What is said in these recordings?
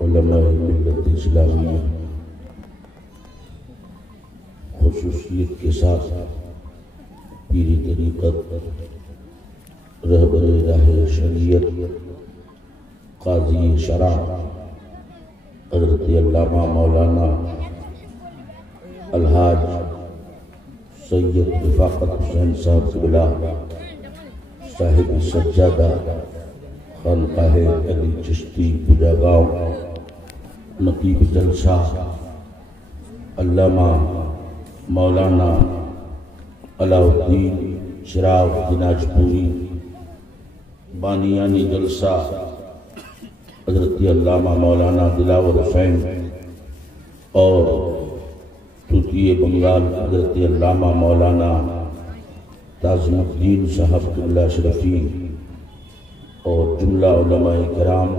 علماء ملت اسلامیہ خصوصیت کے ساتھ پیری طریقت رہبر راہ شریعت قاضی شرع حضرت علامہ مولانا الحاج سید رفاقت حسین صاحب قبلہ صاحب سجادہ خانقاہ علی چشتی پجاگاؤں نقیب جلسہ علامہ مولانا علاء الدین چراغ دیناجپوری بانیانی جلسہ حضرت علامہ مولانا دلاور حسین اور توتی بنگال حضرت علامہ مولانا تعظیم الدین صاحب قبلہ شرفی اور جملہ علماء کرام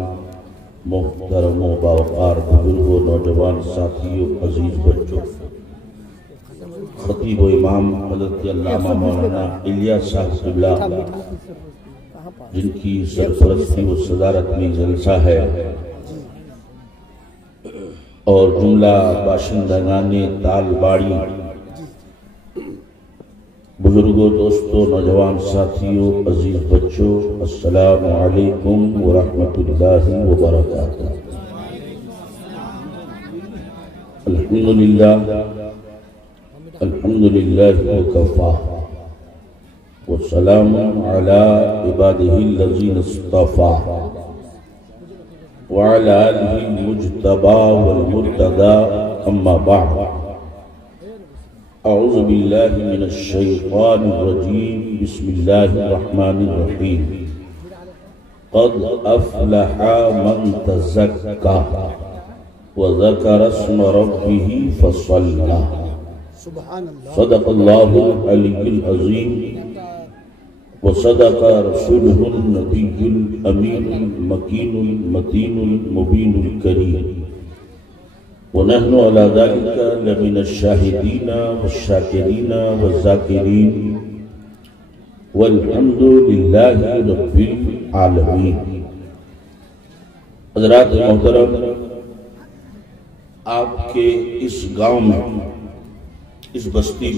محترم و باوقار بزرگوں نوجوان ساتھیوں عزیز بچوں خطیب و امام حضرت علامہ مولانا الیاس صاحب قبلہ جن کی سرپرستی و صدارت میں جلسہ ہے اور جملہ باشندگان تال باڑی بزرگوں دوستوں نوجوان ساتھیوں عزیز بچوں السلام علیکم ورحمۃ اللہ وبرکاتہ۔ الحمدللہ وکفا والسلام علی عبادہ الذین اصطفى وعلى آلہ المجتبى والمرتضى اما بعد اعوذ باللہ من الشیطان الرجیم بسم اللہ الرحمن الرحیم قد افلح من تزکا وذکر اسم ربہ فصلی صدق اللہ العلی العظیم وصدق رسولہ النبی الامین المکین المتین المبین الکریم ونحن على ذلك لمن الشاهدين والشاكرين والذاكرين والحمد لله رب العالمين۔ حضرات محترم، آپ کے اس گاؤں میں اس بستی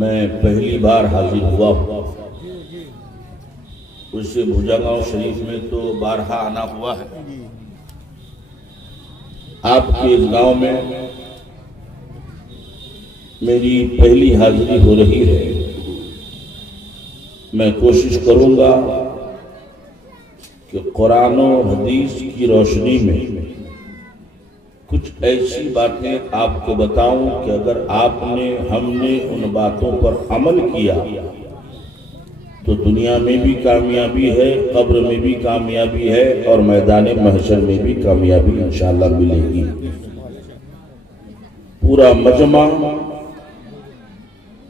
میں پہلی بار حاضر ہوا ہوں۔ اس سے بھوجاگاؤں شریف میں تو بارہا آنا ہوا ہے۔ آپ کے اس گاؤں میں میری پہلی حاضری ہو رہی ہے۔ میں کوشش کروں گا کہ قرآن و حدیث کی روشنی میں کچھ ایسی باتیں آپ کو بتاؤں کہ اگر آپ نے ہم نے ان باتوں پر عمل کیا تو دنیا میں بھی کامیابی ہے، قبر میں بھی کامیابی ہے اور میدان محشر میں بھی کامیابی انشاءاللہ ملے گی۔ پورا مجمع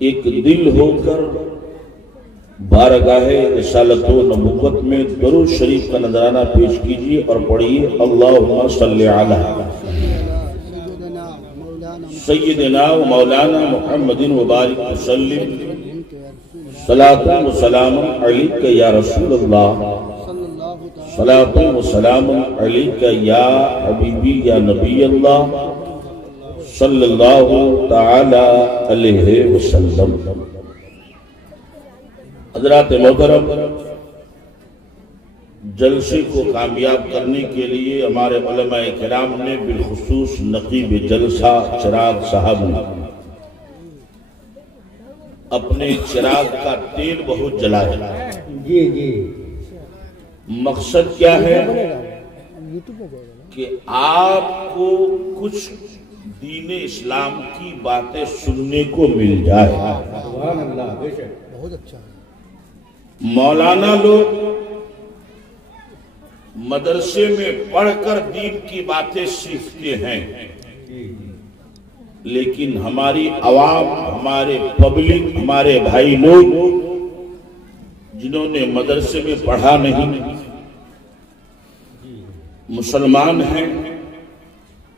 ایک دل ہو کر بارگاہ رسالت و نبوت میں درود شریف کا نذرانہ پیش کیجیے اور پڑھیے اللہم صلی علی سیدنا و مولانا محمد وبارک وسلم صلاۃ و سلام علیک یا رسول اللہ صلاۃ و سلام علیک یا حبیبی یا نبی اللہ صلی اللہ تعالی علیہ وسلم۔ حضرات محترم، جلسے کو کامیاب کرنے کے لیے ہمارے علماء کرام نے بالخصوص نقیب جلسہ چراغ صاحب نے اپنے چراغ کا تیل بہت جلایا۔ مقصد کیا ہے کہ آپ کو کچھ دین اسلام کی باتیں سننے کو مل جائے۔ مولانا لوگ مدرسے میں پڑھ کر دین کی باتیں سیکھتے ہیں، لیکن ہماری عوام، ہمارے پبلک، ہمارے بھائی لوگ جنہوں نے مدرسے میں پڑھا نہیں، مسلمان ہیں،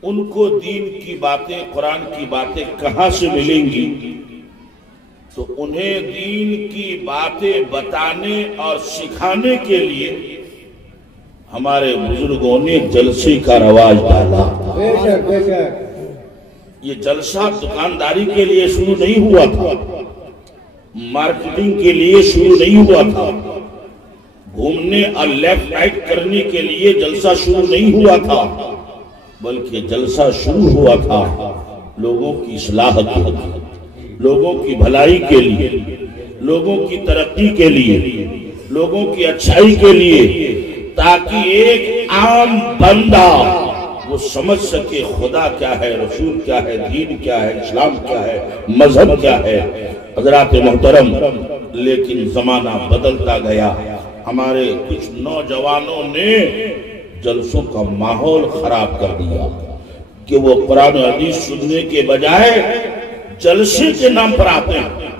ان کو دین کی باتیں، قرآن کی باتیں کہاں سے ملیں گی؟ تو انہیں دین کی باتیں بتانے اور سکھانے کے لیے ہمارے بزرگوں نے جلسے کا رواج ڈالا. یہ جلسہ دکانداری کے لیے شروع نہیں ہوا تھا، مارکیٹنگ کے لیے شروع نہیں ہوا تھا، گھومنے اور لیفٹ رائٹ کرنے کے لیے جلسہ شروع نہیں ہوا تھا، بلکہ جلسہ شروع ہوا تھا لوگوں کی اصلاح کے لیے، لوگوں کی بھلائی کے لیے، لوگوں کی ترقی کے لیے، لوگوں کی اچھائی کے لیے، تاکہ ایک عام بندہ وہ سمجھ سکے خدا کیا ہے، رسول کیا ہے، دین کیا ہے، اسلام کیا ہے، مذہب کیا ہے. حضرات محترم، لیکن زمانہ بدلتا گیا. ہمارے کچھ نوجوانوں نے جلسوں کا ماحول خراب کر دیا کہ وہ قرآن و حدیث سننے کے بجائے جلسے کے نام پر آتے ہیں.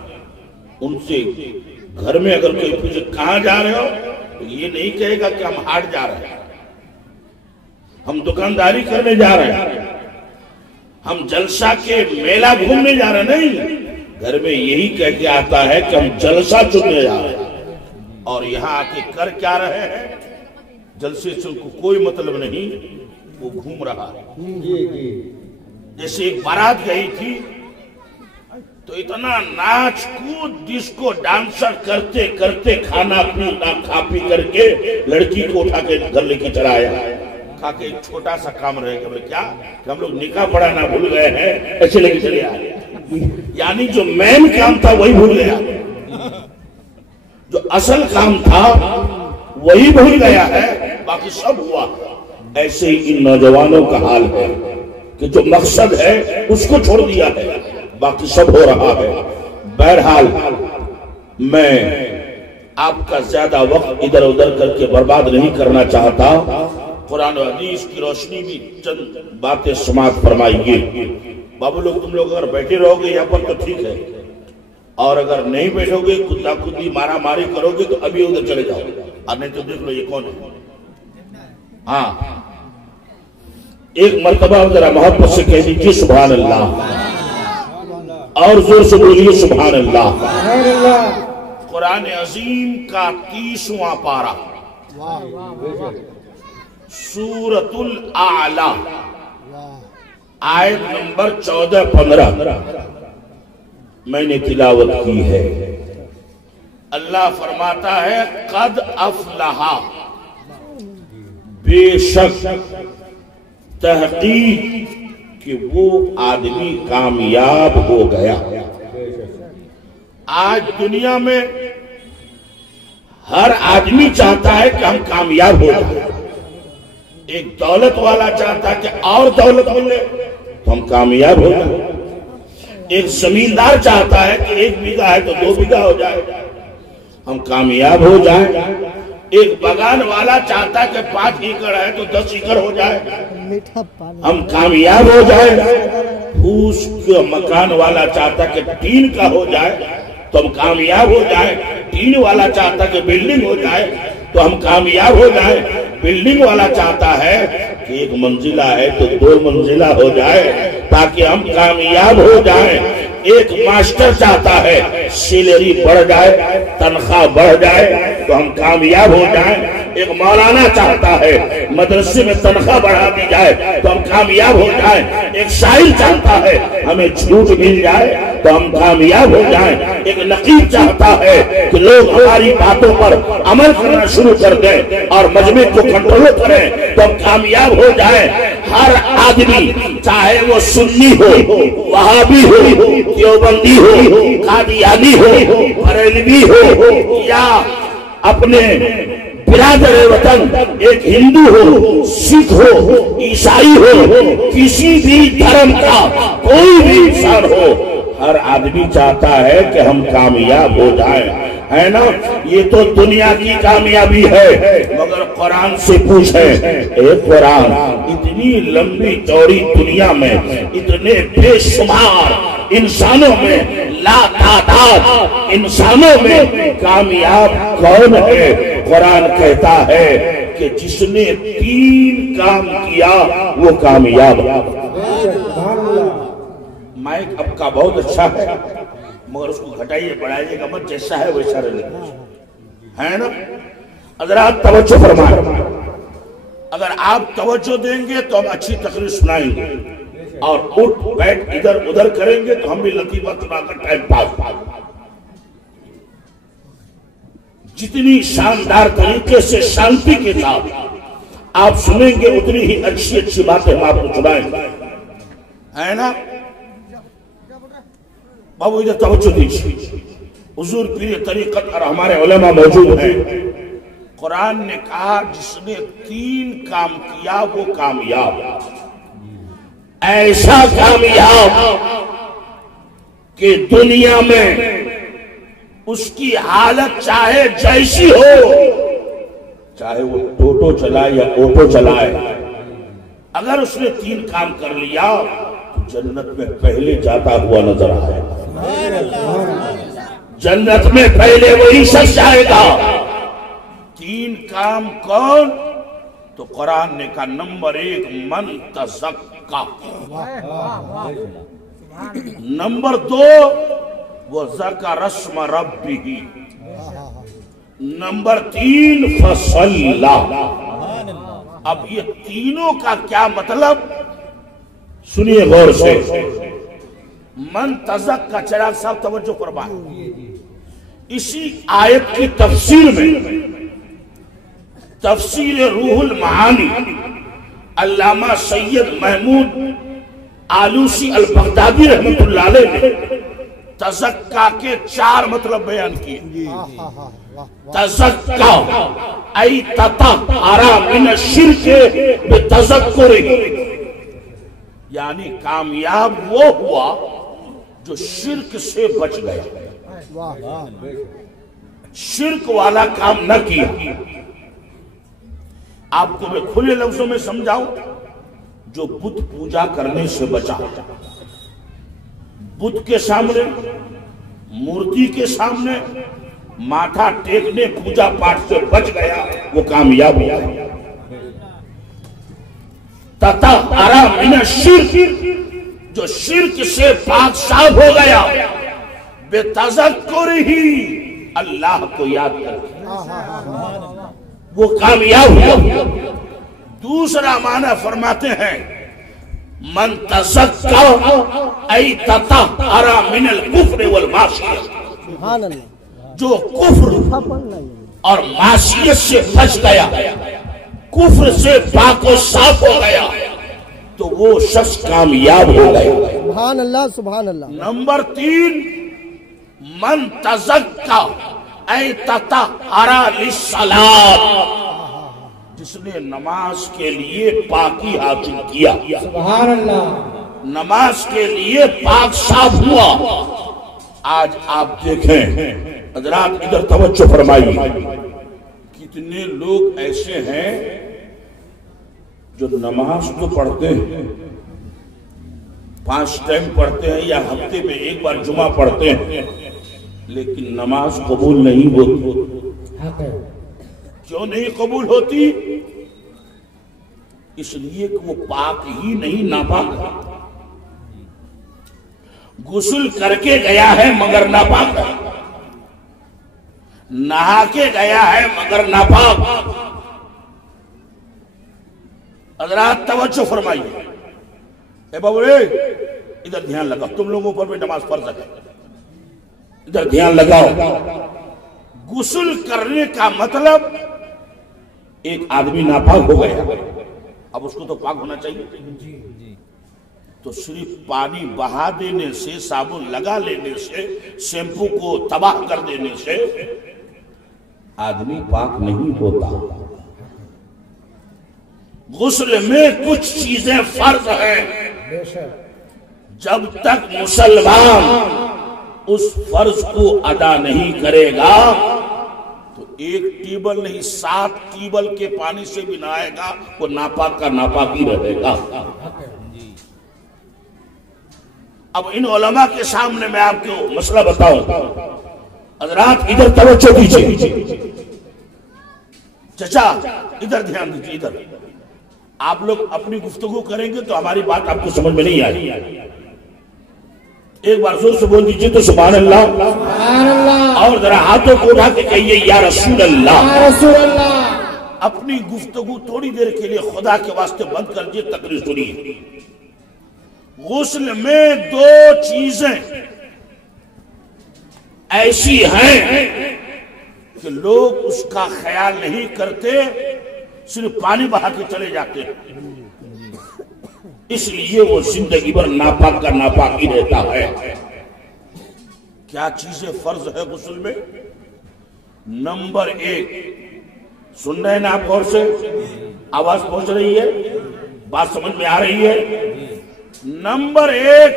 ان سے گھر میں اگر کوئی پوچھے کہاں جا رہے ہو تو یہ نہیں کہے گا کہ ہم ہاٹ جا رہے ہیں، ہم دکانداری کرنے جا رہے ہیں، ہم جلسہ کے میلہ گھومنے جا رہے ہیں. نہیں، گھر میں یہی کہہ کے آتا ہے کہ ہم جلسہ چننے جا رہے ہیں. اور یہاں آ کے کر کیا رہے ہیں؟ جلسے سے ان کو کوئی مطلب نہیں، وہ گھوم رہا ہے. جیسے ایک بارات گئی تھی تو اتنا ناچ کود ڈسکو ڈانسر کرتے کرتے کھانا پینا کھا پی کر کے لڑکی کو اٹھا کے گھر لے کے چلا آیا. کہا کہ ایک چھوٹا سا کام رہے گا. کیا کہ ہم لوگ نکاح پڑھانا بھول گئے ہیں، ایسے لے کے چلے آئے. یعنی جو مین کام تھا وہی بھول گیا، جو اصل کام تھا وہی بھول گیا ہے، باقی سب ہوا. ایسے ہی ان نوجوانوں کا حال ہے کہ جو مقصد ہے اس کو چھوڑ دیا ہے، باقی سب ہو رہا ہے. بہرحال میں آپ کا زیادہ وقت ادھر ادھر کر کے برباد نہیں کرنا چاہتا. قرآن و حدیث کی روشنی بھی چند باتیں سماعت فرمائیے. بابو لوگ تم لوگ اگر بیٹھے رہو گے یہاں پر تو ٹھیک ہے، اور اگر نہیں بیٹھو گے خدا خودی مارا ماری کرو گے تو ابھی ادھر چلے جاؤ گے. اور نہیں تو دیکھ لو یہ کون ہے. ہاں، ایک مرتبہ ذرا محبت سے کہہ دیجیے سبحان اللہ، اور زور سے بولیے سبحان اللہ. قرآن عظیم کا 30واں پارہ، سورۃ الاعلیٰ، آیت نمبر 14-15 میں نے تلاوت کی ہے. اللہ فرماتا ہے قد افلح، بے شک تحقیق کہ وہ آدمی کامیاب ہو گیا. آج دنیا میں ہر آدمی چاہتا ہے کہ ہم کامیاب ہو جائیں. ایک دولت والا چاہتا ہے کہ اور دولت ملے تو ہم کامیاب ہو جائیں. ایک زمیندار چاہتا ہے کہ 1 بیگھہ ہے تو 2 بیگھہ ہو جائے ہم کامیاب ہو جائیں. ایک بغان والا چاہتا ہے کہ 5 ایکڑ ہے تو 10 ایکڑ ہو جائے ہم کامیاب ہو جائیں. پھوس کا مکان والا چاہتا ہے کہ ٹین کا ہو جائے تو ہم کامیاب ہو جائیں. ٹین والا چاہتا ہے کہ بلڈنگ ہو جائے تو ہم کامیاب ہو جائیں. بلڈنگ والا چاہتا ہے کہ 1 منزلہ ہے تو 2 منزلہ ہو جائے تاکہ ہم کامیاب ہو جائیں. ایک ماسٹر چاہتا ہے سیلری بڑھ جائے، تنخواہ بڑھ جائے تو ہم کامیاب ہو جائیں. ایک مولانا چاہتا ہے مدرسے میں تنخواہ بڑھا دی جائے تو ہم کامیاب ہو جائیں. ایک شاعر چاہتا ہے ہمیں چھوٹ مل جائے تو ہم کامیاب ہو جائیں. ایک نقیب چاہتا ہے کہ لوگ ہماری باتوں پر عمل کرنا شروع کر دیں اور مجمع کو کنٹرول کریں تو ہم کامیاب ہو جائیں. ہر آدمی چاہے وہ سنی ہو، وہابی ہو، دیوبندی ہو، قادیانی ہو، بریلوی ہو، یا اپنے برادر وطن ایک ہندو ہو، سکھ ہو، عیسائی ہو، کسی بھی دھرم کا کوئی بھی انسان ہو، ہر آدمی چاہتا ہے کہ ہم کامیاب ہو جائیں، ہے نا. یہ تو دنیا کی کامیابی ہے، مگر قرآن سے پوچھیں. اے قرآن، اتنی لمبی چوڑی دنیا میں اتنے بے شمار انسانوں میں، لا تعداد انسانوں میں کامیاب کون ہے؟ قرآن کہتا ہے کہ جس نے 3 کام کیا وہ کامیاب. مائک اب کا بہت اچھا ہے مگر اس کو گھٹائیے بڑھائیے گا مت، جیسا ہے ویسا رہے، ہے نا. حضرات توجہ فرمائیں. اگر آپ توجہ دیں گے تو ہم اچھی تقریر سنائیں گے، اور اٹھ بیٹھ ادھر ادھر کریں گے تو ہم بھی لطیفہ سنا کر ٹائم پاس۔ جتنی شاندار طریقے سے شانتی کے ساتھ آپ سنیں گے اتنی ہی اچھی اچھی باتیں ہم آپ کو سنائیں گے، ہے نا؟ بابو ادھر توجہ دیجیے، حضور پیر طریقت اور ہمارے علماء موجود ہیں۔ قرآن نے کہا جس نے 3 کام کیا وہ کامیاب، ایسا کامیاب کہ دنیا میں اس کی حالت چاہے جیسی ہو، چاہے وہ ٹوٹو چلائے یا آٹو چلائے، اگر اس نے 3 کام کر لیا تو جنت میں پہلے جاتا ہوا نظر آئے گا، جنت میں پہلے وہی شخص جائے گا۔ 3 کام کون؟ تو قرآن نے کہا نمبر 1 من تزکا، نمبر 2 وذکر اسم ربہ، نمبر 3 فصلی۔ اب یہ تینوں کا کیا مطلب؟ سنیے غور سے۔ من تزکا، چراغ صاحب توجہ فرمائیں، اسی آیت کی تفسیر میں تفسیر روح المعانی علامہ سید محمود آلوسی البغدادی رحمت اللہ علیہ نے تزکا کے 4 مطلب بیان کیے۔ تزکا ای تطہر من الشرک بتذکرہ، یعنی کامیاب وہ ہوا جو شرک سے بچ گیا، شرک والا کام نہ کیا۔ آپ کو میں کھلے لفظوں میں سمجھاؤں، جو بت پوجا کرنے سے بچا، بت کے سامنے، مورتی کے سامنے ماتھا ٹیکنے پوجا پاٹ سے بچ گیا، وہ کامیاب ہوا۔ تطہر من الشرک، جو شرک سے پاک صاف ہو گیا، بتذکرہ، اللہ کو یاد کر کے، وہ کامیاب ہوا۔ دوسرا معنی فرماتے ہیں من تزکا ای تطہر من الکفر والمعصیہ، جو کفر اور معصیت سے بچ گیا، کفر سے پاک و صاف ہو گیا، تو وہ شخص کامیاب ہو گیا۔ سبحان اللہ سبحان اللہ۔ نمبر 3 من تزکا ای تطہر للصلاۃ، جس نے نماز کے لیے پاکی حاصل کیا، سبحان اللہ، نماز کے لیے پاک صاف ہوا۔ آج آپ دیکھیں حضرات، ادھر توجہ فرمائیے، کتنے لوگ ایسے ہیں جو نماز تو پڑھتے ہیں، 5 ٹائم پڑھتے ہیں یا ہفتے میں 1 بار جمعہ پڑھتے ہیں، لیکن نماز قبول نہیں ہوتی۔ کیوں نہیں قبول ہوتی؟ اس لیے کہ وہ پاک ہی نہیں، ناپاک ہے۔ غسل کر کے گیا ہے مگر ناپاک ہے، نہا کے گیا ہے مگر ناپاک۔ حضرات توجہ فرمائیے، اے بابو ادھر دھیان لگاؤ، تم لوگوں پر بھی نماز فرض ہے، ادھر دھیان لگاؤ۔ غسل کرنے کا مطلب ایک آدمی ناپاک ہو گیا، اب اس کو تو پاک ہونا چاہیے، تو صرف پانی بہا دینے سے، صابن لگا لینے سے، شیمپو کو تباہ کر دینے سے آدمی پاک نہیں ہوتا۔ غسل میں کچھ چیزیں فرض ہیں، جب تک مسلمان اس فرض کو ادا نہیں کرے گا تو 1 ٹیبل نہیں 7 ٹیبل کے پانی سے بھی نہائے گا، وہ ناپاک کا ناپاک ہی رہے گا۔ اب ان علماء کے سامنے میں آپ کو مسئلہ بتاؤں، حضرات ادھر توجہ دیجیے، چچا ادھر دھیان دیجیے، ادھر آپ لوگ اپنی گفتگو کریں گے تو ہماری بات آپ کو سمجھ میں نہیں آئی۔ ایک بار زور سے بول دیجیے تو سبحان اللہ، اور ذرا ہاتھوں کو اٹھا کے کہیے یا رسول اللہ۔ اپنی گفتگو تھوڑی دیر کے لیے خدا کے واسطے بند کر دیے، تقریر سنیے۔ غسل میں دو چیزیں ایسی ہیں کہ لوگ اس کا خیال نہیں کرتے، صرف پانی بہا کے چلے جاتے ہیں، اس لیے وہ زندگی بھر ناپاک کا ناپاک ہی رہتا ہے۔ کیا چیزیں فرض ہے غسل میں؟ نمبر 1، سن رہے ہیں نا آپ غور سے؟ آواز پہنچ رہی ہے؟ بات سمجھ میں آ رہی ہے؟ نمبر 1،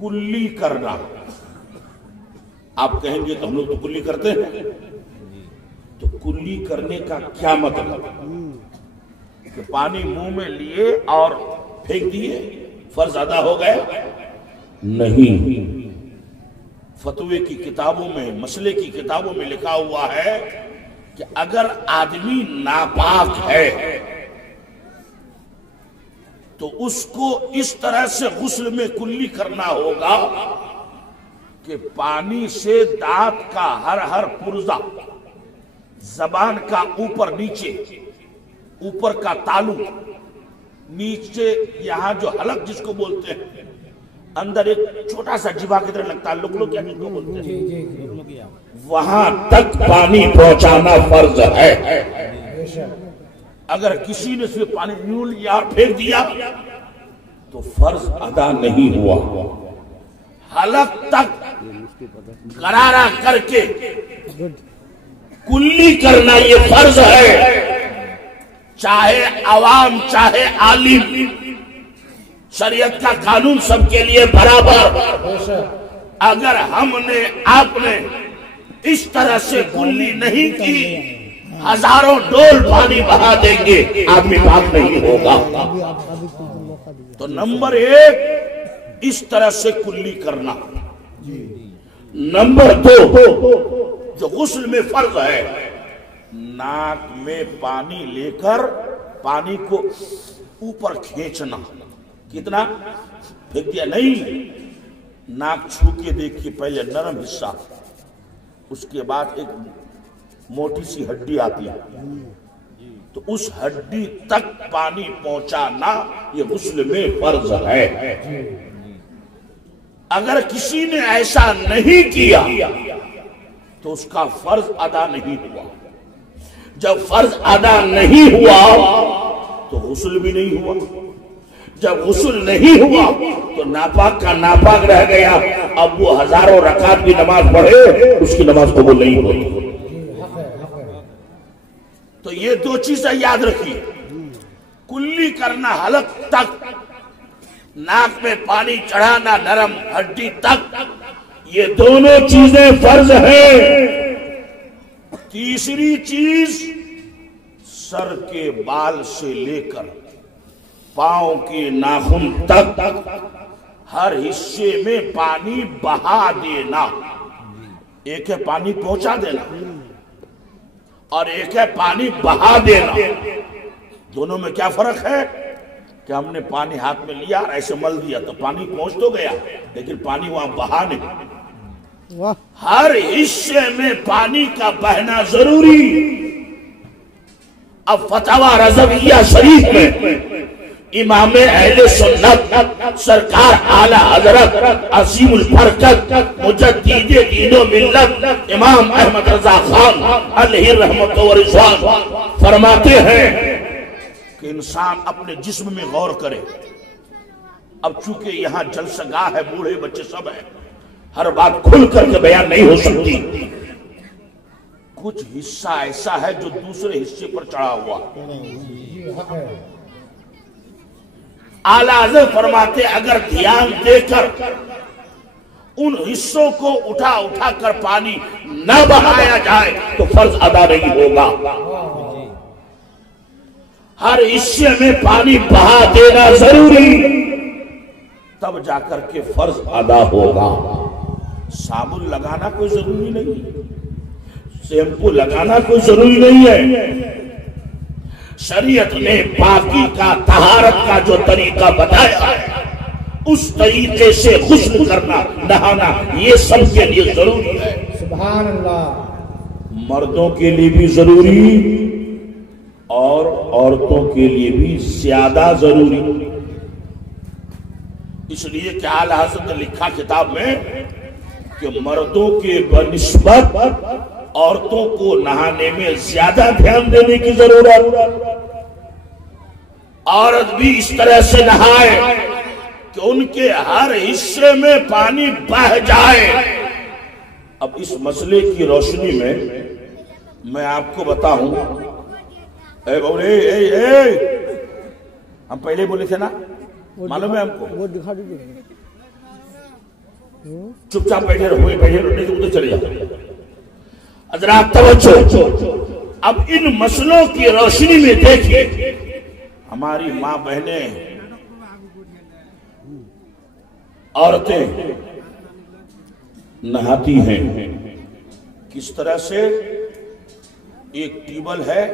کلی کرنا۔ آپ کہیں گے تو ہم لوگ تو کلی کرتے ہیں، تو کلی کرنے کا کیا مطلب؟ کہ پانی منہ میں لیے اور پھینک دیے، فرض ادا ہو گئے؟ نہیں، فتوے کی کتابوں میں، مسئلے کی کتابوں میں لکھا ہوا ہے کہ اگر آدمی ناپاک ہے تو اس کو اس طرح سے غسل میں کلی کرنا ہوگا کہ پانی سے دانت کا ہر پرزہ، زبان کا اوپر نیچے، اوپر کا تالو، نیچے یہاں جو حلق جس کو بولتے ہیں، اندر ایک چھوٹا سا جبا کی طرح لگتا ہے، لوگ کیا جس کو بولتے ہیں، وہاں تک پانی پہنچانا فرض ہے۔ اگر کسی نے صرف پانی یوں لیا اور پھینک دیا تو فرض ادا نہیں ہوا۔ حلق تک غرارہ کر کے کلی کرنا یہ فرض ہے، چاہے عوام چاہے عالم، شریعت کا قانون سب کے لیے برابر۔ اگر ہم نے آپ نے اس طرح سے کلی نہیں کی، ہزاروں ڈول پانی بہا دیں گے، آدمی پاک نہیں ہوگا۔ تو نمبر 1، اس طرح سے کلی کرنا۔ نمبر 2، جو غسل میں فرض ہے، ناک میں پانی لے کر پانی کو اوپر کھینچنا۔ کتنا پھینک دیا نہیں، ناک چھو کے دیکھیے، پہلے نرم حصہ، اس کے بعد ایک موٹی سی ہڈی آتی ہے، تو اس ہڈی تک پانی پہنچانا یہ غسل میں فرض ہے۔ اگر کسی نے ایسا نہیں کیا تو اس کا فرض ادا نہیں ہوا۔ جب فرض ادا نہیں ہوا تو غسل بھی نہیں ہوا۔ جب غسل نہیں ہوا تو ناپاک کا ناپاک رہ گیا، اب وہ ہزاروں رکعت بھی نماز پڑھے اس کی نماز قبول نہیں ہوتی۔ تو یہ دو چیزیں یاد رکھیے، کلی کرنا حلق تک، ناک میں پانی چڑھانا نرم ہڈی تک، یہ دونوں چیزیں فرض ہیں۔ تیسری چیز، سر کے بال سے لے کر پاؤں کے ناخن تک ہر حصے میں پانی بہا دینا۔ ایک ہے پانی پہنچا دینا اور ایک ہے پانی بہا دینا۔ دونوں میں کیا فرق ہے؟ کہ ہم نے پانی ہاتھ میں لیا اور ایسے مل دیا تو پانی پہنچ تو گیا، لیکن پانی وہاں بہا نہیں۔ ہر حصے میں پانی کا بہنا ضروری۔ اب فتاوی رضویہ شریف میں امام اہل سنت سرکار اعلی حضرت عظیم البرکت مجدد دین و ملت امام احمد رضا خان علیہ رحمت و رضوان فرماتے ہیں کہ انسان اپنے جسم میں غور کرے۔ اب چونکہ یہاں جلسہ گاہ ہے، بوڑھے بچے سب ہیں، ہر بات کھل کر کے بیان نہیں ہو سکتی۔ کچھ حصہ ایسا ہے جو دوسرے حصے پر چڑھا ہوا۔ اعلیٰ حضرت فرماتے اگر دھیان دے کر ان حصوں کو اٹھا اٹھا کر پانی نہ بہایا جائے تو فرض ادا نہیں ہوگا۔ ہر حصے میں پانی بہا دینا ضروری، تب جا کر کے فرض ادا ہوگا۔ صابن لگانا کوئی ضروری نہیں، شیمپو لگانا کوئی ضروری نہیں ہے۔ شریعت نے پاکی کا، طہارت کا جو طریقہ بتایا ہے، اس طریقے سے غسل کرنا، نہانا، یہ سب کے لیے ضروری ہے۔ سبحان اللہ۔ مردوں کے لیے بھی ضروری عورتوں کے لیے بھی زیادہ ضروری، اس لیے کہ اعلیٰ حضرت نے لکھا کتاب میں کہ مردوں کے بنسبت عورتوں کو نہانے میں زیادہ دھیان دینے کی ضرورت، عورت بھی اس طرح سے نہائے کہ ان کے ہر حصے میں پانی بہہ جائے۔ اب اس مسئلے کی روشنی میں آپ کو بتاؤں، اے بولے اے ہم پہلے بولے تھے نا، معلوم ہے ہم کو، وہ دکھا دیجیے، چپ چاپ بیٹھے رہو، نہیں تو ادھر چلے جاؤ۔ حضرات توجہ، اب ان مسئلوں کی روشنی میں دیکھیے ہماری ماں بہنیں عورتیں نہاتی ہیں کس طرح سے۔ ایک ٹیبل ہے،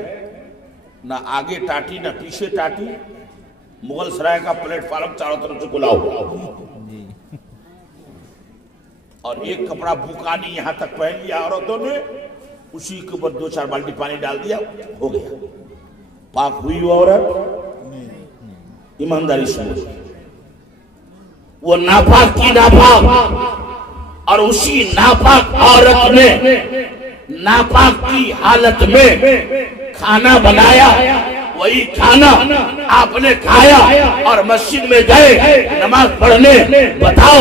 نہ آگے ٹاٹی نہ پیچھے ٹاٹی، مغل سرائے کا پلیٹ فارم چاروں طرف سے کھلا ہوا، اور ایک کپڑا بھوکانی یہاں تک پہن لیا عورتوں نے، اسی کے اوپر 2-4 بالٹی پانی ڈال دیا، ہو گیا، پاک ہوئی وہ عورت۔ ایمانداری سے وہ ناپاک کی ناپاک، اور اسی ناپاک عورت نے ناپاک کی حالت میں کھانا بنایا، وہی کھانا آپ نے کھایا اور مسجد میں گئے نماز پڑھنے۔ بتاؤ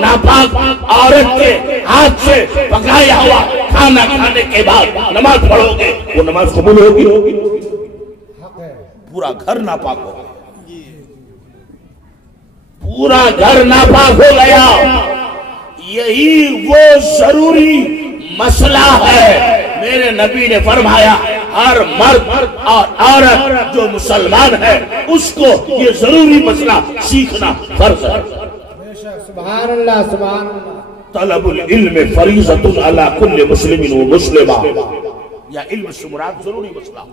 ناپاک عورت کے ہاتھ سے پکایا ہوا کھانا کھانے کے بعد نماز پڑھو گے، وہ نماز قبول ہوگی؟ پورا گھر ناپاک ہو گیا، پورا گھر ناپاک ہو گیا۔ یہی وہ ضروری مسئلہ ہے، میرے نبی نے فرمایا ہر مرد اور عورت جو مسلمان ہے اس کو یہ ضروری مسئلہ سیکھنا فرض ہے۔ سبحان اللہ سبحان اللہ۔ طلب العلم فریضۃ علی کل مسلم و مسلمہ، یا علم سے مراد ضروری مسئلہ۔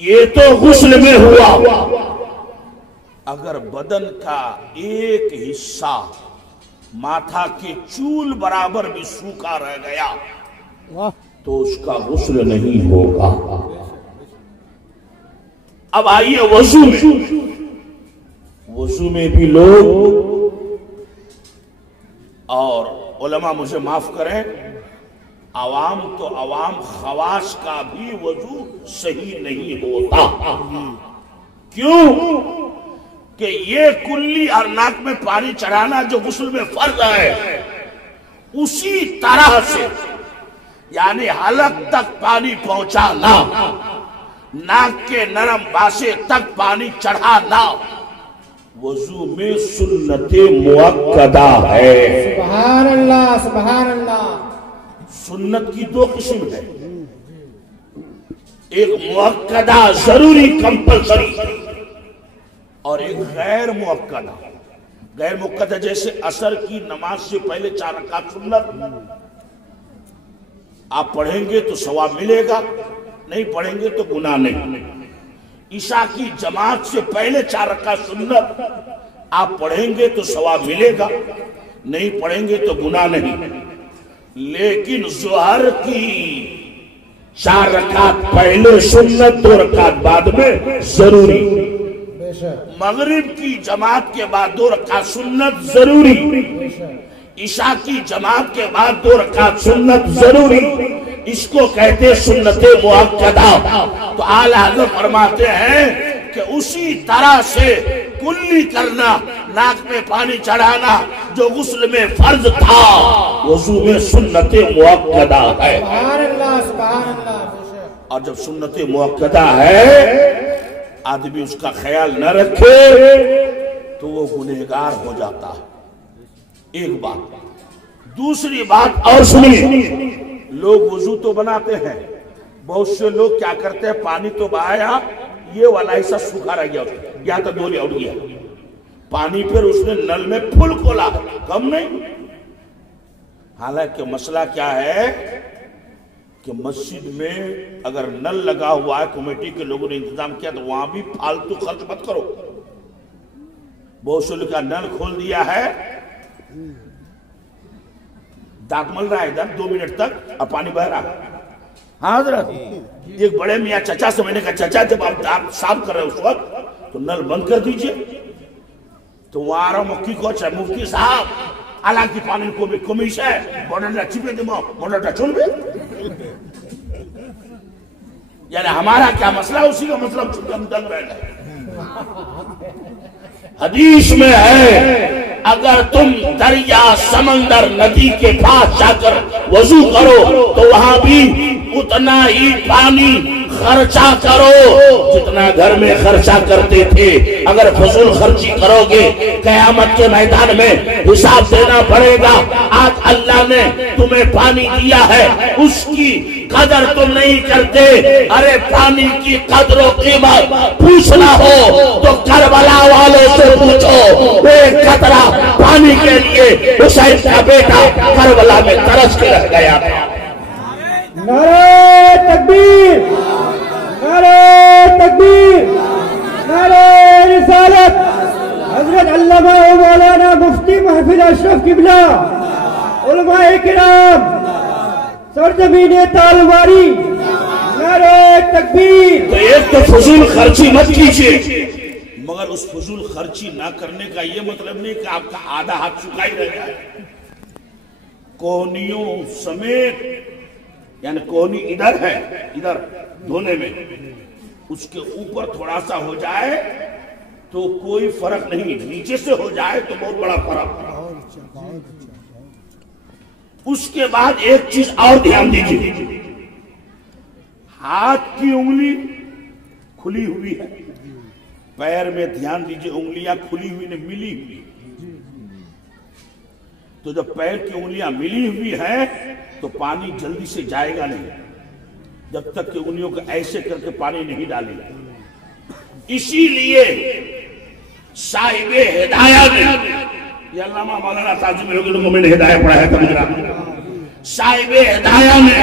یہ تو غسل میں ہوا، اگر بدن کا ایک حصہ ماتھا کے چول برابر بھی سوکھا رہ گیا تو اس کا غسل نہیں ہوگا۔ اب آئیے وضو میں، وضو میں بھی لوگ، اور علماء مجھے معاف کریں، عوام تو عوام، خواص کا بھی وضو صحیح نہیں ہوتا۔ کیوں کہ یہ کلی اور ناک میں پانی چڑھانا جو غسل میں فرض ہے، اسی طرح سے یعنی حلق تک پانی پہنچانا، ناک کے نرم باسے تک پانی چڑھانا وضو میں سنت مؤکدہ ہے۔ سبحان اللہ سبحان اللہ۔ سنت کی 2 قسم ہے، ایک مؤکدہ ضروری کمپلسری، اور ایک غیر مؤکدہ۔ غیر مؤکدہ جیسے عصر کی نماز سے پہلے 4 رکعت سنت، آپ پڑھیں گے تو ثواب ملے گا، نہیں پڑھیں گے تو گناہ نہیں۔ عشاء کی جماعت سے پہلے 4 رکعت سنت، آپ پڑھیں گے تو ثواب ملے گا، نہیں پڑھیں گے تو گناہ نہیں۔ لیکن ظہر کی 4 رکعت پہلے سنت، 2 رکعت بعد میں ضروری۔ مغرب کی جماعت کے بعد 2 رکعت سنت ضروری، عشاء کی جماعت کے بعد 2 رکعت سنت ضروری، اس کو کہتے سنت مؤکدہ۔ تو اعلیٰ حضرت فرماتے ہیں کہ اسی طرح سے کلی کرنا، ناک میں پانی چڑھانا جو غسل میں فرض تھا، وضو میں سنت مؤکدہ ہے۔ سبحان اللہ سبحان اللہ۔ اور جب سنت مؤکدہ ہے آدمی اس کا خیال نہ رکھے تو وہ گنہگار ہو جاتا ہے۔ ایک بات، دوسری بات اور سنیے، لوگ وضو تو بناتے ہیں، بہت سے لوگ کیا کرتے ہیں، پانی تو بہایا، یہ والا حصہ سوکھا رہ گیا، یہاں تک ڈولی اڑ گیا، پانی پھر اس نے نل میں پھل کھولا، کم نہیں۔ حالانکہ مسئلہ کیا ہے کہ مسجد میں اگر نل لگا ہوا ہے، کمیٹی کے لوگوں نے انتظام کیا، تو وہاں بھی فالتو خرچ مت کرو۔ بہت سے لوگ کا نل کھول دیا ہے، دانت مل رہا ہے ادھر 2 منٹ تک اور پانی بہ رہا ہے، حضرت ایک بڑے میاں چچا سے میں نے کہا چچا جب آپ دانت صاف کر رہے اس وقت تو نل بند کر دیجئے. تو وہاں آ رہا مکی کو چاہے مفتی صاحب حالانکہ پانی کو بھی کمیش ہے موڈرنا چپے دماغ موڈرنا چون بھی. یعنی ہمارا کیا مسئلہ ہے اسی کا مطلب چھوٹے ہم دنگ رہ گئے. حدیث میں ہے اگر تم دریا سمندر ندی کے پاس جا کر وضو کرو تو وہاں بھی اتنا ہی پانی خرچہ کرو جتنا گھر میں خرچہ کرتے تھے. اگر فضول خرچی کرو گے قیامت کے میدان میں حساب دینا پڑے گا. آج اللہ نے تمہیں پانی دیا ہے اس کی قدر تم نہیں کرتے. ارے پانی کی قدر و قیمت پوچھنا ہو تو کربلا والوں سے پوچھو. ایک قطرہ پانی کے لیے حسین کا بیٹا کربلا میں ترس کے رہ گیا تھا. نعرہ تکبیر، نعرہ تکبیر، نعرہ رسالت. حضرت علامہ مولانا مفتی محفل اشرف قبلہ، علماء کرام، سرزمین تالواری، نعرہ تکبیر. تو ایک تو فضول خرچی مت کیجیے مگر اس فضول خرچی نہ کرنے کا یہ مطلب نہیں کہ آپ کا آدھا ہاتھ چکا ہی رہ جائے. کوہنیوں سمیت یعنی کوہنی ادھر ہے ادھر دھونے میں اس کے اوپر تھوڑا سا ہو جائے تو کوئی فرق نہیں. نیچے سے ہو جائے تو بہت بڑا فرق. اس کے بعد ایک چیز اور دھیان دیجیے. ہاتھ کی انگلی کھلی ہوئی ہے پیر میں دھیان دیجیے انگلیاں کھلی ہوئی نے ملی ہوئی. تو جب پیر کی انگلیاں ملی ہوئی ہیں تو پانی جلدی سے جائے گا نہیں جب تک کہ انگلیوں کو ایسے کر کے پانی نہیں ڈالے گا. اسی لیے صاحب ہدایہ نے یہ علامہ مولانا تاجم لوگوں میں نے ہدایہ پڑھا ہے کبھی. صاحب ہدایہ نے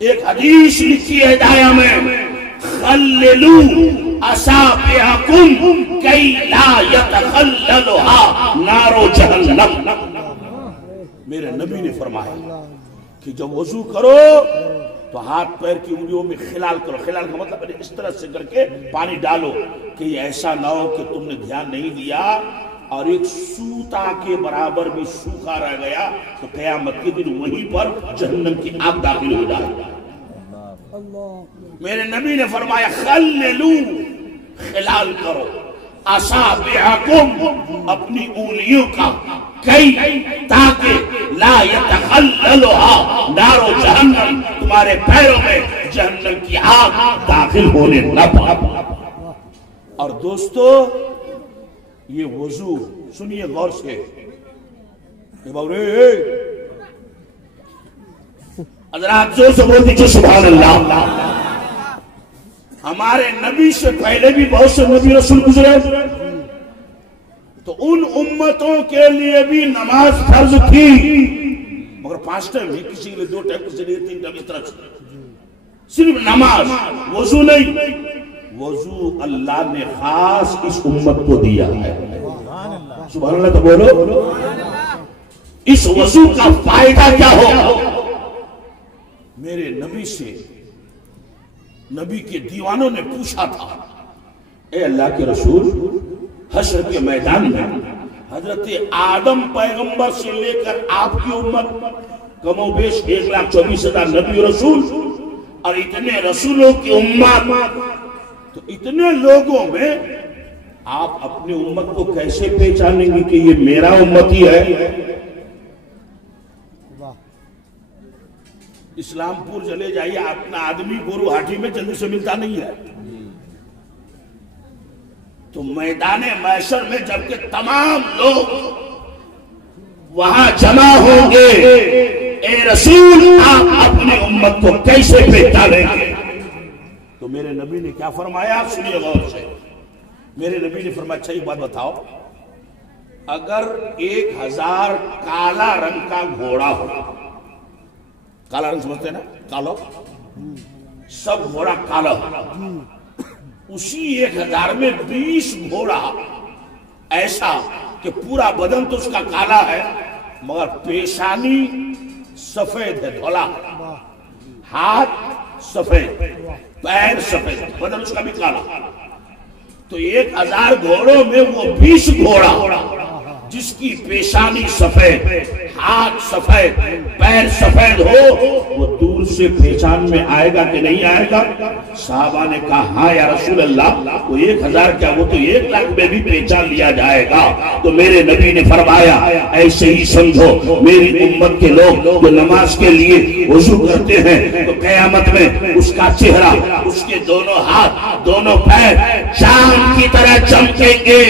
ایک حدیث لکھی ہے ہدایہ میں خللو اصابعکم کی لا یتخللها نار جہنم. میرے نبی نے فرمایا کہ جب وضو کرو تو ہاتھ پیر کی انگلیوں میں خلال کرو. خلال کا مطلب ہے اس طرح سے کر کے پانی ڈالو کہ یہ ایسا نہ ہو کہ تم نے دھیان نہیں دیا اور ایک سوتا کے برابر بھی سوکھا رہ گیا تو قیامت کے دن وہیں پر جہنم کی آگ داخل ہو جائے. میرے نبی نے فرمایا خللو خلال کرو اصابعکم اپنی انگلیوں کا کئی تاکہ لا یتخللها نار جہنم تمہارے پیروں میں جہنم کی آگ داخل ہونے نہ پائے. اور دوستو یہ وضو سنیے غور سے. حضرات زور سے بول دیجیے سبحان اللہ. ہمارے نبی سے پہلے بھی بہت سے نبی رسول گزرے تو ان امتوں کے لیے بھی نماز فرض تھی مگر 5 ٹائم نہیں کسی کے لیے 2 ٹائم کسی کے لیے 3 ٹائم اس طرح صرف نماز وضو نہیں. وضو اللہ نے خاص اس امت کو دیا ہے. سبحان اللہ تو بولو. اس وضو کا فائدہ کیا ہوگا؟ میرے نبی سے نبی کے دیوانوں نے پوچھا تھا اے اللہ کے رسول حشر کے میدان میں حضرت آدم پیغمبر سے لے کر آپ کی امت کم و بیش 1,24,000 نبی رسول اور اتنے رسولوں کی امت تو اتنے لوگوں میں آپ اپنی امت کو کیسے پہچانیں گے کہ یہ میرا امتی ہے؟ اسلام پور چلے جائیے اپنا آدمی گورو ہاٹی میں جلدی سے ملتا نہیں ہے. تو میدان محشر میں جبکہ تمام لوگ وہاں جمع ہوں گے اے رسول آپ اپنی امت کو کیسے پہچانیں گے؟ تو میرے نبی نے کیا فرمایا سنیے غور سے. میرے نبی نے فرمایا اچھا یہ بات بتاؤ اگر 1000 کالا رنگ کا گھوڑا ہو کالا رنگ سمجھتے ہیں نا کالو سب گھوڑا کالا ہو اسی 1000 میں 20 گھوڑا ایسا کہ پورا بدن تو اس کا کالا ہے مگر پیشانی سفید ہے دھولا ہاتھ سفید، پیر سفید، بدن اس کا بھی کالا. تو 1000 گھوڑوں میں وہ 20 گھوڑا جس کی پیشانی سفید، ہاتھ سفید، پیر سفید ہو، وہ دور سے پہچان میں آئے گا کہ نہیں آئے گا؟ صحابہ نے کہا ہاں یا رسول اللہ، وہ 1000 کیا، وہ تو 1,00,000 میں بھی پہچان لیا جائے گا. تو میرے نبی نے فرمایا ایسے ہی سمجھو میری امت کے لوگ جو نماز کے لیے وضو کرتے ہیں تو قیامت میں اس کا چہرہ، اس کے دونوں ہاتھ، دونوں پیر چاند کی طرح چمکیں گے،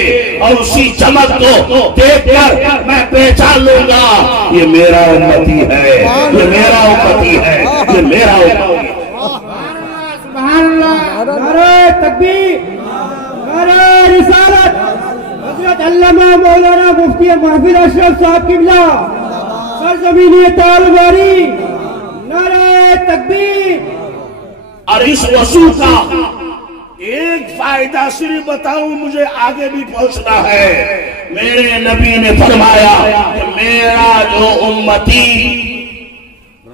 اور اسی چمک کو دیکھ کر میں پہچان لوں گا یہ میرا امتی ہے، یہ میرا امتی ہے، یہ میرا امتی ہے. سبحان اللہ. نعرہ تکبیر، نعرہ رسالت. حضرت علامہ مولانا مفتی محفل اشرف صاحب قبلہ سرزمین طالباری. نعرہ تکبیر. اور اس وضو کا ایک فائدہ صرف بتاؤں، مجھے آگے بھی پہنچنا ہے. میرے نبی نے فرمایا کہ میرا جو امتی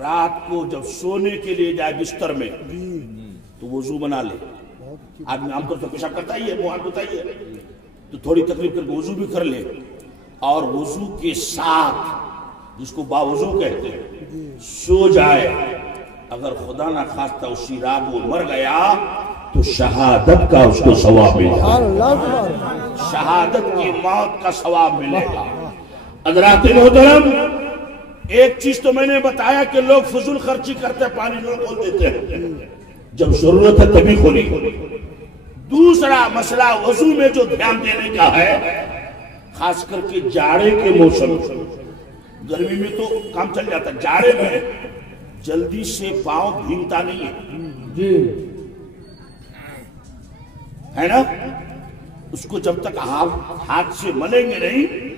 رات کو جب سونے کے لیے جائے بستر میں تو وضو بنا لے. آدمی عام طور پر پیشاب کرتا ہی ہے، منہ ہاتھ دھوتا ہی ہے، تو تھوڑی تکلیف کر کے وضو بھی کر لے. اور وضو کے ساتھ جس کو باوضو کہتے ہیں سو جائے. اگر خدا نہ خواستہ اسی رات وہ مر گیا تو شہادت کا اس کو ثواب ملے گا، شہادت کی موت کا ثواب ملے گا. حضرات محترم، ایک چیز تو میں نے بتایا کہ لوگ فضول خرچی کرتے ہیں، پانی جو کھول دیتے ہیں، جب ضرورت ہے تبھی کھولی. دوسرا مسئلہ وضو میں جو دھیان دینے کا ہے، خاص کر کے جاڑے کے موسم، گرمی میں تو کام چل جاتا ہے، جاڑے میں جلدی سے پاؤں بھیگتا نہیں ہے ہے نا. اس کو جب تک ہاتھ سے ملیں گے نہیں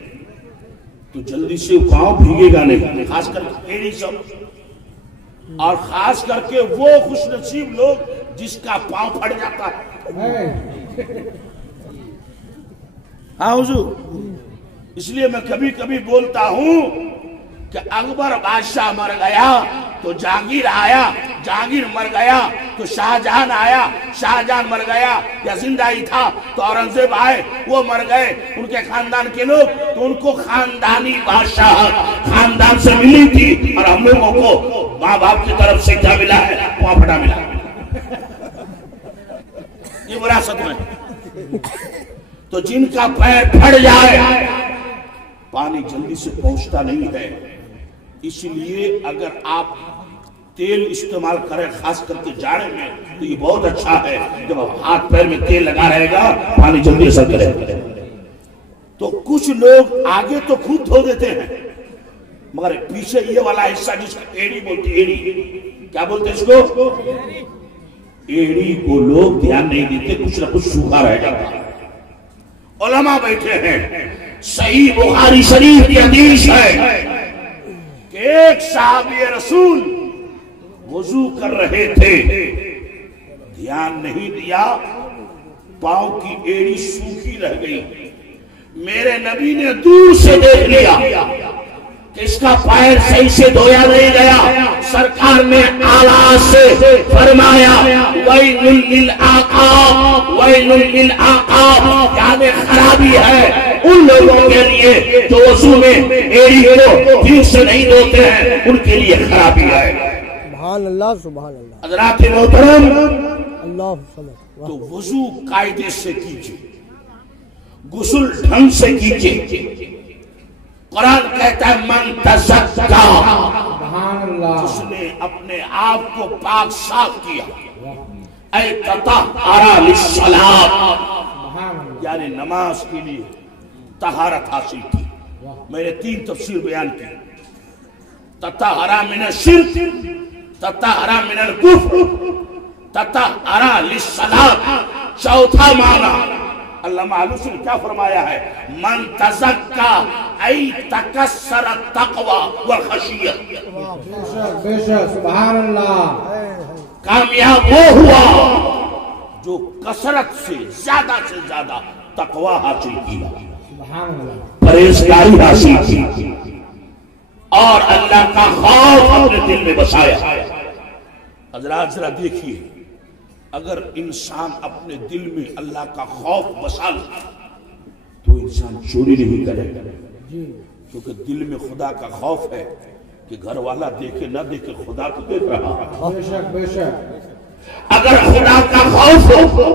تو جلدی سے پاؤں بھیگے گا نہیں، خاص کر کے سب، اور خاص کر کے وہ خوش نصیب لوگ جس کا پاؤں پھٹ جاتا ہے. ہاں حضور، اس لیے میں کبھی کبھی بولتا ہوں کہ اکبر بادشاہ مر گیا تو جہانگیر آیا، جہانگیر مر گیا تو شاہجہان آیا، شاہجہان مر گیا یا زندہ ہی تھا تو اورنگزیب آئے، وہ مر گئے ان کے خاندان کے لوگ، تو ان کو خاندانی بادشاہ خاندان سے ملی تھی، اور ہم لوگوں کو ماں باپ کی طرف سے کیا ملا ہے؟ پاؤں پھٹا ملا. یہ وراثت میں. تو جن کا پیر پھٹ جائے پانی جلدی سے پہنچتا نہیں ہے. اس لیے اگر آپ تیل استعمال کریں خاص کر کے جاڑے میں تو یہ بہت اچھا ہے. جب ہاتھ پیر میں تیل لگا رہے گا پانی جلدی اثر کرے گا. تو کچھ لوگ آگے تو خود دھو دیتے ہیں، مگر پیچھے یہ والا حصہ جس کو ایڑی بولتے، ایڑی کیا بولتے اس کو؟ ایڑی کو لوگ دھیان نہیں دیتے، کچھ نہ کچھ سوکھا رہ جاتا ہے. علماء بیٹھے ہیں، صحیح بخاری شریف کی حدیث ہے کہ ایک صحابی رسول وضو کر رہے تھے، دھیان نہیں دیا، پاؤں کی ایڑی سوکھی رہ گئی. میرے نبی نے دور سے دیکھ لیا کہ اس کا پیر صحیح سے دھویا نہیں گیا. سرکار نے آواز سے فرمایا وَيْلٌ لِلْعَقَابِ وَيْلٌ لِلْعَقَابِ، یعنی خرابی ہے ان لوگوں کے لیے جو وضو میں ایڑی کو ٹھیک سے نہیں دھوتے ہیں، ان کے لیے خرابی ہے. سبحان اللہ، سبحان اللہ. حضرات محترم، اللہ سمجھ. تو وضو قاعدے سے کیجئے، غسل ڈھنگ سے کیجئے. قرآن کہتا ہے من تزکا، جس نے اپنے آپ کو پاک صاف کیا، اے تطہر للصلاۃ، یعنی نماز کے لیے طہارت حاصل کی. میں نے 3 تفسیر بیان کی، تطہر من الشرک، تطہر من الکفر، تطہر للصلاۃ. چوتھا معنی علامہ علوسی نے کیا فرمایا ہے؟ من تزکا ای تکسر التقوی والخشیت. بے شک سبحان اللہ. کامیاب وہ ہوا جو کثرت سے زیادہ تقوی حاصل کیا، پرہیزگاری حاصل کی، اور اللہ کا خوف اپنے دل میں بسایا. حضرات ذرا دیکھیے، اگر انسان اپنے دل میں اللہ کا خوف بسا لے تو انسان چوری نہیں کرے گا، کیونکہ دل میں خدا کا خوف ہے کہ گھر والا دیکھے نہ دیکھے، خدا تو دیکھ رہا ہے۔ بے شک بے شک۔ اگر خدا کا خوف ہو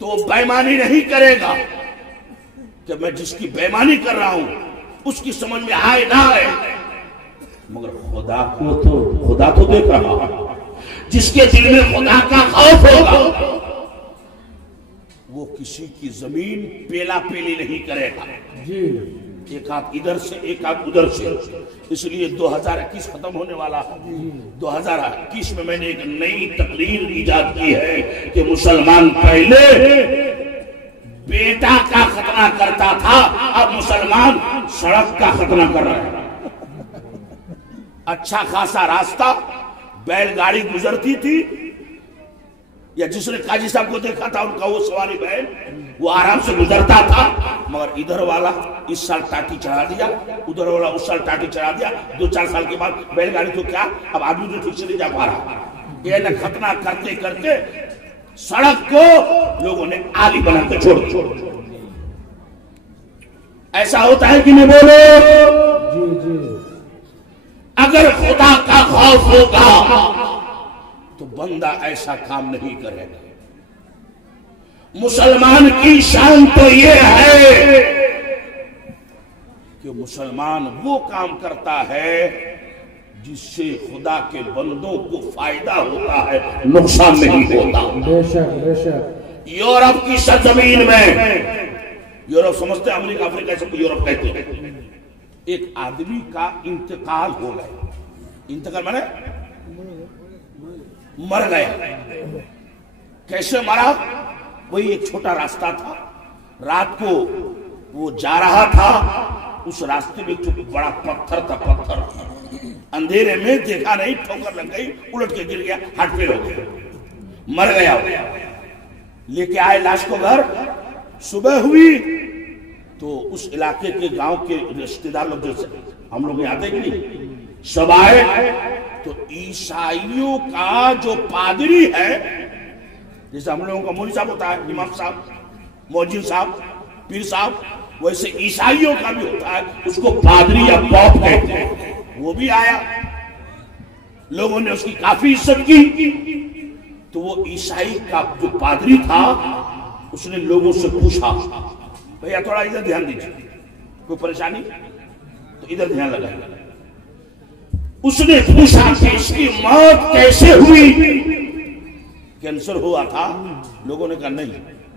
تو بےمانی نہیں کرے گا کہ میں جس کی بےمانی کر رہا ہوں اس کی سمجھ میں آئے نہ آئے، مگر خدا تو دیکھ رہا ہے۔ جس کے دل میں خدا کا خوف ہوگا وہ کسی کی زمین پیلا پیلی نہیں کرے گا، ایک ہاتھ ادھر سے ایک ہاتھ ادھر سے۔ اس لیے 2021 ختم ہونے والا ہے، 2021 میں میں نے ایک نئی تقریر ایجاد کی ہے کہ مسلمان پہلے بیٹا کا ختنہ کرتا تھا، اب مسلمان سڑک کا ختنہ کر رہا ہے۔ اچھا خاصا راستہ بیل گاڑی گزرتی تھی، یا جس نے قاضی صاحب کو دیکھا تھا ان کا وہ سواری بیل وہ آرام سے گزرتا تھا، مگر ادھر والا اس سال ٹاٹی چڑھا دیا، ادھر والا اس سال ٹاٹی چڑھا دیا، 2-4 سال کے بعد بیل گاڑی تو کیا اب آدمی تو ٹھیک سے نہیں جا پا رہا۔ یہ نہ ختنہ کرتے کرتے سڑک کو لوگوں نے آلی بنا کے چھوڑ دیا۔ ایسا ہوتا ہے کہ نہیں بولو؟ اگر خدا کا خوف ہوگا تو بندہ ایسا کام نہیں کرے گا۔ مسلمان کی شان تو یہ ہے کہ مسلمان وہ کام کرتا ہے جس سے خدا کے بندوں کو فائدہ ہوتا ہے، نقصان نہیں ہوتا۔ بے شک بے شک۔ یورپ کی سرزمین میں، یورپ سمجھتے ہیں امریکہ افریقہ سب کو یورپ کہتے ہیں، ایک آدمی کا انتقال ہو گیا۔ انتقال مانے مر گیا۔ کیسے مرا؟ وہی ایک چھوٹا راستہ تھا، رات کو وہ جا رہا تھا، اس راستے میں جو بڑا پتھر تھا، پتھر اندھیرے میں دیکھا نہیں، ٹھوکر لگ گئی، الٹ کے گر گیا، ہارٹ فیل ہو گیا، مر گیا۔ لے کے آئے لاش کو گھر، صبح ہوئی تو اس علاقے کے گاؤں کے رشتہ دار لوگ جیسے ہم لوگ یاد ہے کہ نہیں، سب آئے تو عیسائیوں کا جو پادری ہے، جیسے ہم لوگوں کا مولوی صاحب ہوتا ہے، امام صاحب، مؤذن صاحب، پیر صاحب، ویسے عیسائیوں کا بھی ہوتا ہے، اس کو پادری یا پوپ کہتے ہیں۔ وہ بھی آیا، لوگوں نے اس کی کافی عزت کی۔ تو وہ عیسائی کا جو پادری تھا اس نے لوگوں سے پوچھا، بھیا تھوڑا ادھر دھیان دیجیے، کوئی پریشانی تو ادھر دھیان لگائیے۔ اس نے پوچھا کہ اس کی موت کیسے ہوئی؟ کینسر ہوا تھا؟ لوگوں نے کہا نہیں۔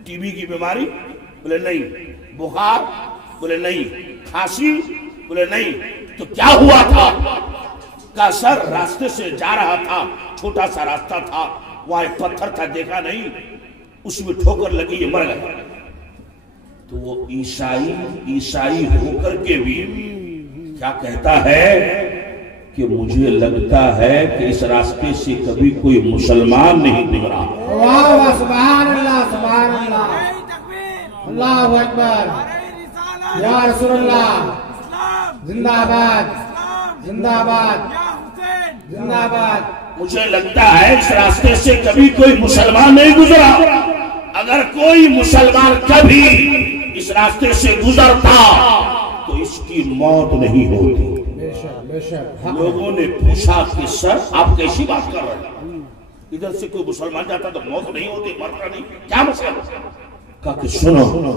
ٹی بی کی بیماری؟ بولے نہیں۔ بخار؟ بولے نہیں۔ کھانسی؟ بولے نہیں۔ تو کیا ہوا تھا؟ کہا سر راستے سے جا رہا تھا، چھوٹا سا راستہ تھا، وہاں ایک پتھر تھا، دیکھا نہیں، اس میں ٹھوکر لگی، یہ مر گیا۔ تو وہ عیسائی ہو کر کے بھی کیا کہتا ہے کہ مجھے لگتا ہے کہ اس راستے سے کبھی کوئی مسلمان نہیں گزرا۔ واہ واہ، سبحان اللہ سبحان اللہ، اللہ اکبر، یا رسول اللہ، زندہ آباد زندہ آباد زندہ آباد۔ مجھے لگتا ہے اس راستے سے کبھی کوئی مسلمان نہیں گزرا۔ اگر کوئی مسلمان کبھی اس راستے سے گزرتا تو اس کی موت نہیں ہوتی۔ بے شک۔ لوگوں نے پوچھا کہ سر آپ کیسی بات کر رہے ہیں؟ ادھر سے کوئی مسلمان جاتا تو موت نہیں ہوتی، مرتا نہیں، کیا مسئلہ؟ کہا کہ سنو،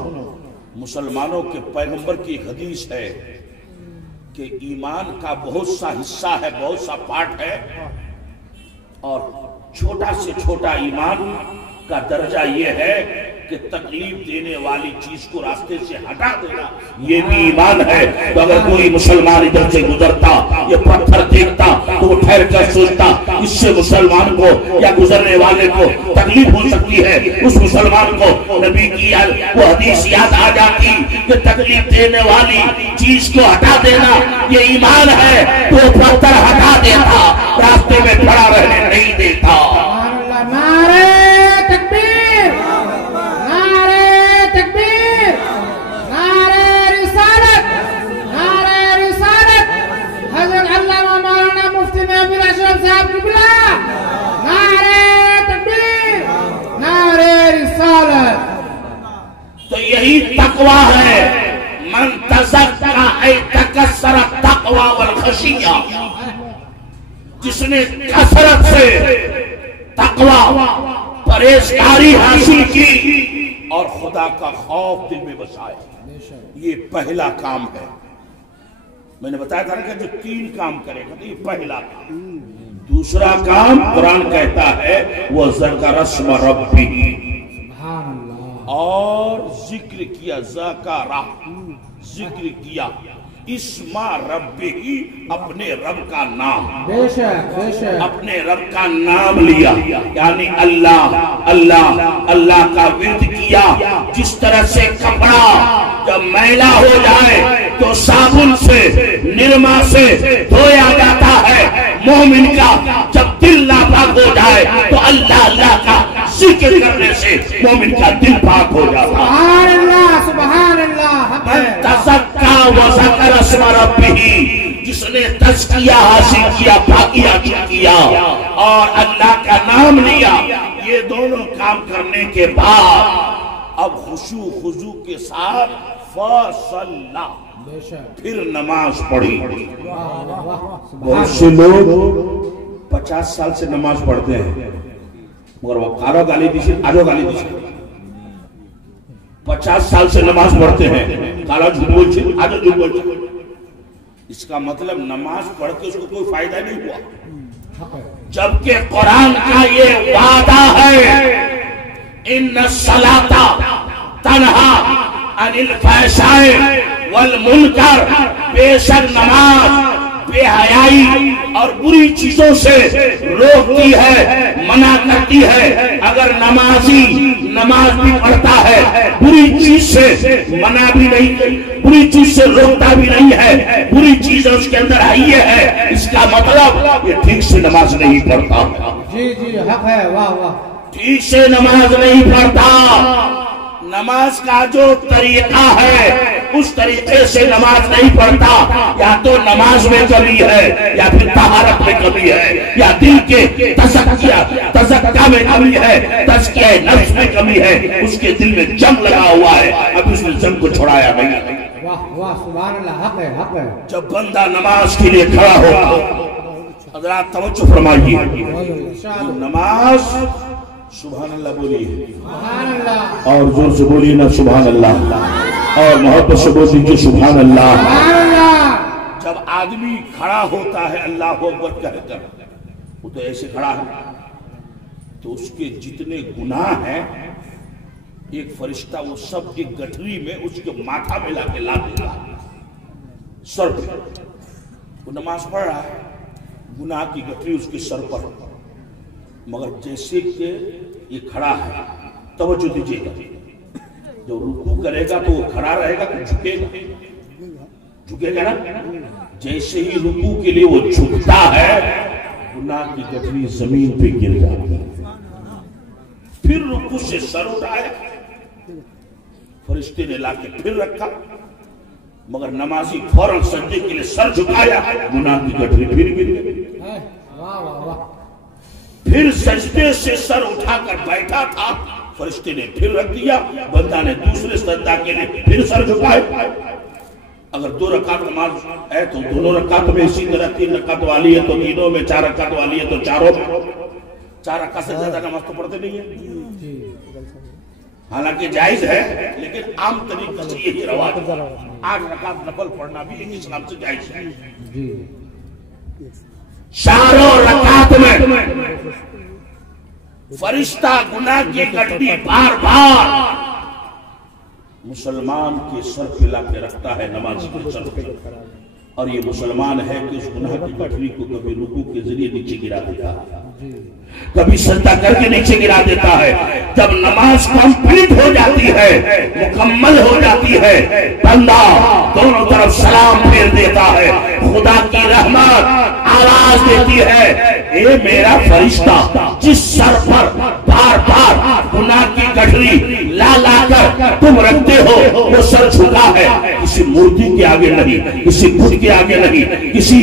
مسلمانوں کے پیغمبر کی ایک حدیث ہے کہ ایمان کا بہت سا حصہ ہے، بہت سا پارٹ ہے، اور چھوٹا سے چھوٹا ایمان کا درجہ یہ ہے کہ تکلیف دینے والی چیز کو راستے سے ہٹا دینا، یہ بھی ایمان ہے۔ تو اگر کوئی مسلمان ادھر سے گزرتا، یہ پتھر دیکھتا تو وہ ٹھہر کر سوچتا اس سے مسلمان کو یا گزرنے والے کو تکلیف ہو سکتی ہے، اس مسلمان کو نبی کی وہ حدیث یاد آ جاتی کہ تکلیف دینے والی چیز کو ہٹا دینا یہ ایمان ہے، تو وہ پتھر ہٹا دیتا، راستے میں کھڑا رہنے نہیں دیتا۔ نعرہ تکبیر، نعرہ تکبیر، نعرہ رسالت، نعرہ رسالت، حضرت علامہ مولانا مفتی محمود اشرف صاحب قبلہ یہی تقوی ہے. من تزکا ای تکسر التقوی والخشیہ، جس نے کثرت سے تقوی پرہیزگاری حاصل کی اور خدا کا خوف دل میں بسایا. یہ پہلا کام ہے. میں نے بتایا تھا کہ جو 3 کام کرے گا تو یہ پہلا کام. دوسرا کام قرآن کہتا ہے وہ ذکر اسم ربہ، اور ذکر کیا، ذکر کیا اسم ربہ، اپنے رب کا نام، اپنے رب کا نام لیا. یعنی اللہ اللہ اللہ کا ورد کیا. جس طرح سے کپڑا جب میلا ہو جائے تو صابن سے، نرما سے دھویا جاتا ہے، مومن کا جب دل ناپاک ہو جائے تو اللہ اللہ کا ذکر کرنے سے مومن کا دل پاک ہو جاتا ہے. سبحان اللہ سبحان اللہ. تزکا وذکر اسم ربہ، جس نے تزکیہ حاصل کیا، پاکیہ کیا اور اللہ کا نام لیا. یہ دونوں کام کرنے کے بعد اب خشوع خضوع کے ساتھ فصلى، پھر نماز پڑھی. بہت سے لوگ 50 سال سے نماز پڑھتے ہیں مگر وہ کارو گالی دیشی آجو گالی دیشی. 50 سال سے نماز پڑھتے ہیں، کالا جھوٹ بول چھے آجو جھوٹ بول چھے. اس کا مطلب نماز پڑھ کے اس کو کوئی فائدہ نہیں ہوا، جبکہ قرآن کا یہ وعدہ ہے ان الصلاۃ تنہا عن الفحشاء والمنکر، بے شک نماز بے حیائی اور بری چیزوں سے روکتی ہے، منع کرتی ہے. اگر نمازی نماز بھی پڑھتا ہے، بری چیز سے منع بھی نہیں، بری چیز سے روکتا بھی نہیں ہے، بری چیز اس کے اندر آئی ہے، اس کا مطلب یہ ٹھیک سے نماز نہیں پڑھتا. جی جی حق ہے. واہ واہ. ٹھیک سے نماز نہیں پڑھتا. نماز کا جو طریقہ ہے اس طریقے سے نماز نہیں پڑھتا. یا تو نماز میں کمی ہے، یا پھر طہارت میں کمی ہے، یا دل کے تزکیہ میں کمی ہے، تزکیہ نفس میں کمی ہے. اس کے دل میں جنگ لگا ہوا ہے، اب اس نے جنگ کو چھڑایا نہیں. واہ واہ سبحان اللہ. حق ہے حق ہے. جب بندہ نماز کے لیے کھڑا ہوگا، حضرات توجہ فرمائیے، نماز سبحان اللہ بولیے، سبحان اللہ اور زور سے بولیے نا سبحان اللہ، اور محبت سے بول دیجیے سبحان اللہ. سبحان اللہ. جب آدمی کھڑا ہوتا ہے اللہ اکبر کہہ کر، وہ تو ایسے کھڑا ہے تو اس کے جتنے گناہ ہیں ایک فرشتہ وہ سب ایک گٹھری میں اس کے ماتھا میں لا کے لا دیتا ہے، سر پہ. وہ نماز پڑھ رہا ہے، گناہ کی گٹھری اس کے سر پر، مگر جیسے کہ یہ کھڑا ہے، توجہ دیجیے گا، جو رکوع کرے گا تو وہ کھڑا رہے گا کہ جھکے گا؟ جھکے گا نا. جیسے ہی رکوع کے لیے وہ جھکتا ہے، گناہ کی گٹھری زمین پہ گر جاتی ہے. پھر رکوع سے سر اٹھایا، فرشتے نے لا کے پھر رکھا، مگر نمازی فوراً سجدے کے لیے سر جھکایا، گناہ کی گٹھری پھر گر گئی. واہ واہ واہ. پھر سجدے سے سر اٹھا کر بیٹھا تھا، فرشتے نے پھر رکھ دیا، بندہ نے دوسرے سجدہ کے لیے پھر سر جھکائے. اگر 2 رکعت نماز ہے تو دونوں رکعت میں اسی طرح، 3 رکعت والی ہے تو تینوں میں، 4 رکعت والی ہے تو چاروں میں. 4 رکعت سے زیادہ نماز تو پڑھتے نہیں ہیں، حالانکہ جائز ہے لیکن عام طریقے سے یہی رواج ہے. 8 رکعت نفل پڑھنا بھی ایک اسلام سے جائز ہے. چاروں رکعت میں فرشتہ گناہ کی گٹھری بار بار مسلمان کے سر پہ لا کے رکھتا ہے، نماز کے سر پہ. اور یہ مسلمان ہے کہ اس گناہ کی گٹھری کو کبھی رکوع کے ذریعے نیچے گرا دیتا ہے، کبھی سجدہ کر کے نیچے گرا دیتا ہے. جب نماز کمپلیٹ ہو جاتی ہے، مکمل ہو جاتی ہے، بندہ دونوں طرف سلام پھیر دیتا ہے. خدا کی رحمت آواز دیتی ہے، اے میرا فرشتہ جس سر پر بار بار گناہ کی گٹھری لا لا کر تم رکھتے ہو، وہ سر جھکا ہے، کسی مورتی کے آگے نہیں، کسی بت کے آگے نہیں، کسی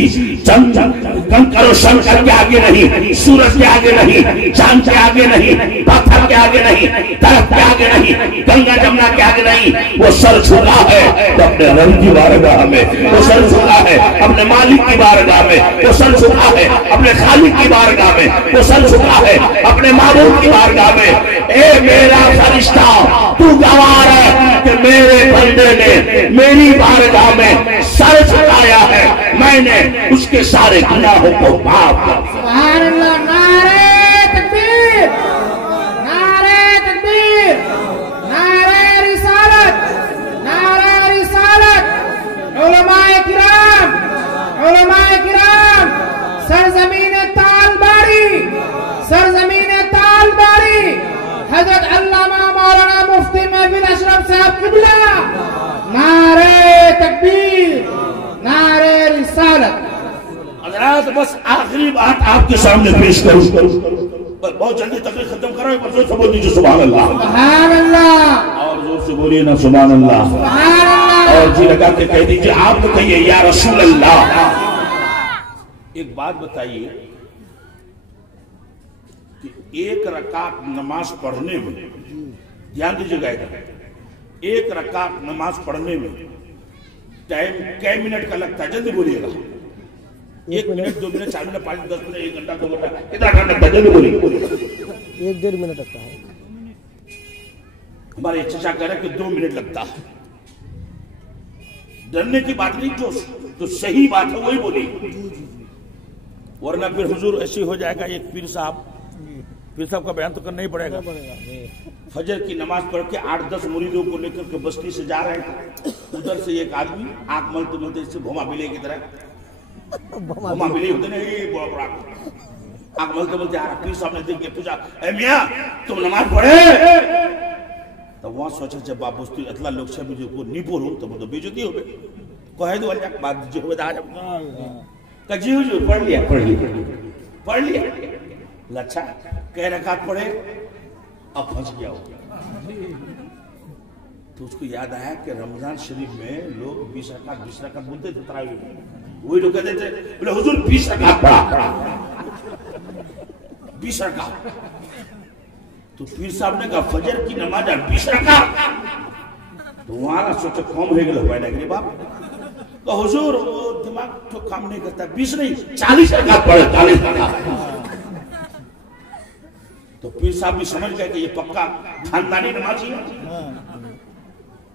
کنکر و شنکر کے آگے نہیں، سورج کے آگے نہیں، چاند کے آگے نہیں، پتھر کے آگے نہیں، درخت کے آگے نہیں. نہیں، گنگا جمنا کے آگے نہیں، وہ سر جھکا ہے تو اپنے رب کی بارگاہ میں، وہ سر جھکا ہے اپنے مالک کی بارگاہ میں، وہ سر جھکا ہے اپنے خالق کی بارگاہ میں، وہ سر جھکا ہے اپنے معبود کی بارگاہ میں۔ اے میرا فرشتہ تو گواہ ہے کہ میرے بندے نے میری بارگاہ میں سر جھکایا ہے، میں نے اس کے سارے گناہوں کو معاف کر دیا۔ سبحان اللہ، نعرہ تکبیر، نعرہ تکبیر، نعرہ رسالت، نعرہ رسالت۔ علماء کرام، علماء کرام، سرزمین تالباری، سرزمین تالباری، حضرت علامہ مولانا مفتی محفل اشرف صاحب قبلہ، نعرہ تکبیر، نعرہ رسالت۔ حضرات بس آخری بات آپ کے سامنے پیش کروں، بہت جلدی تقریر ختم کرو، ایک بار زور سے بول دیجیے سبحان اللہ، سبحان اللہ، اور زور سے بولیے نا سبحان اللہ، سبحان اللہ، اور جی لگا کے کہہ دیجیے آپ تو کہیے یا رسول اللہ۔ ایک بات بتائیے کہ ایک رکعت نماز پڑھنے میں، دھیان دیجیے گا، ایک رکعت نماز پڑھنے میں ٹائم کئی منٹ کا لگتا ہے؟ جلدی بولیے گا، 1 منٹ 2 منٹ 4 منٹ 5 10 منٹ 1 گھنٹہ 2 گھنٹہ کتنا گھنٹہ لگتا ہے؟ جلدی بولیے۔ 1-1.5 منٹ لگتا ہے۔ ہمارے چچا کہہ رہے کہ 2 منٹ لگتا ہے۔ ڈرنے کی بات نہیں، جو صحیح بات ہے وہی بولیے، ورنہ پھر حضور ایسے ہو جائے گا۔ ایک پیر صاحب کا بیان تو کرنا ہی پڑے گا۔ فجر کی نماز پڑھ کے 8-10 مریدوں کو لے کر کے بستی سے جا رہے ہیں، ادھر سے ایک آدمی آنکھ ملتے ملتے اس سے بھوما بلے کی طرح، بھوما بلے ہوتے نہیں، بڑا بڑا آنکھ ملتے ملتے آ رہا۔ پیر صاحب نے دیکھ کے پوچھا، اے میاں تم نماز پڑھے؟ تو وہاں سوچا جب آپ بستی اطلاع لوگ سے مجھے کو نہیں پڑھوں تو مجھے بیجتی ہو گئی، کہہ دو اللہ بات دیجیے ہوئے دا جب کہ جی حضور پڑھ لیا۔ لچھا کہہ رکعت پڑھے، اب پھنس گیا ہو۔ تو اس کو یاد آیا کہ رمضان شریف میں لوگ 20 رکعت بولتے تھے تراویح میں، وہی لوگ کہتے تھے بولے حضور 20 رکعت پڑھا، 20 رکعت۔ تو پیر صاحب نے کہا فجر کی نماز 20 رکعت، تو وہاں نہ سوچا قوم ہے گلو پائے نگری باپ، تو حضور وہ دماغ تو کام نہیں کرتا، 20 نہیں 40 رکعت پڑھے، 40 رکعت۔ تو پیر صاحب بھی سمجھ گئے کہ یہ پکا خاندانی نمازی ہے،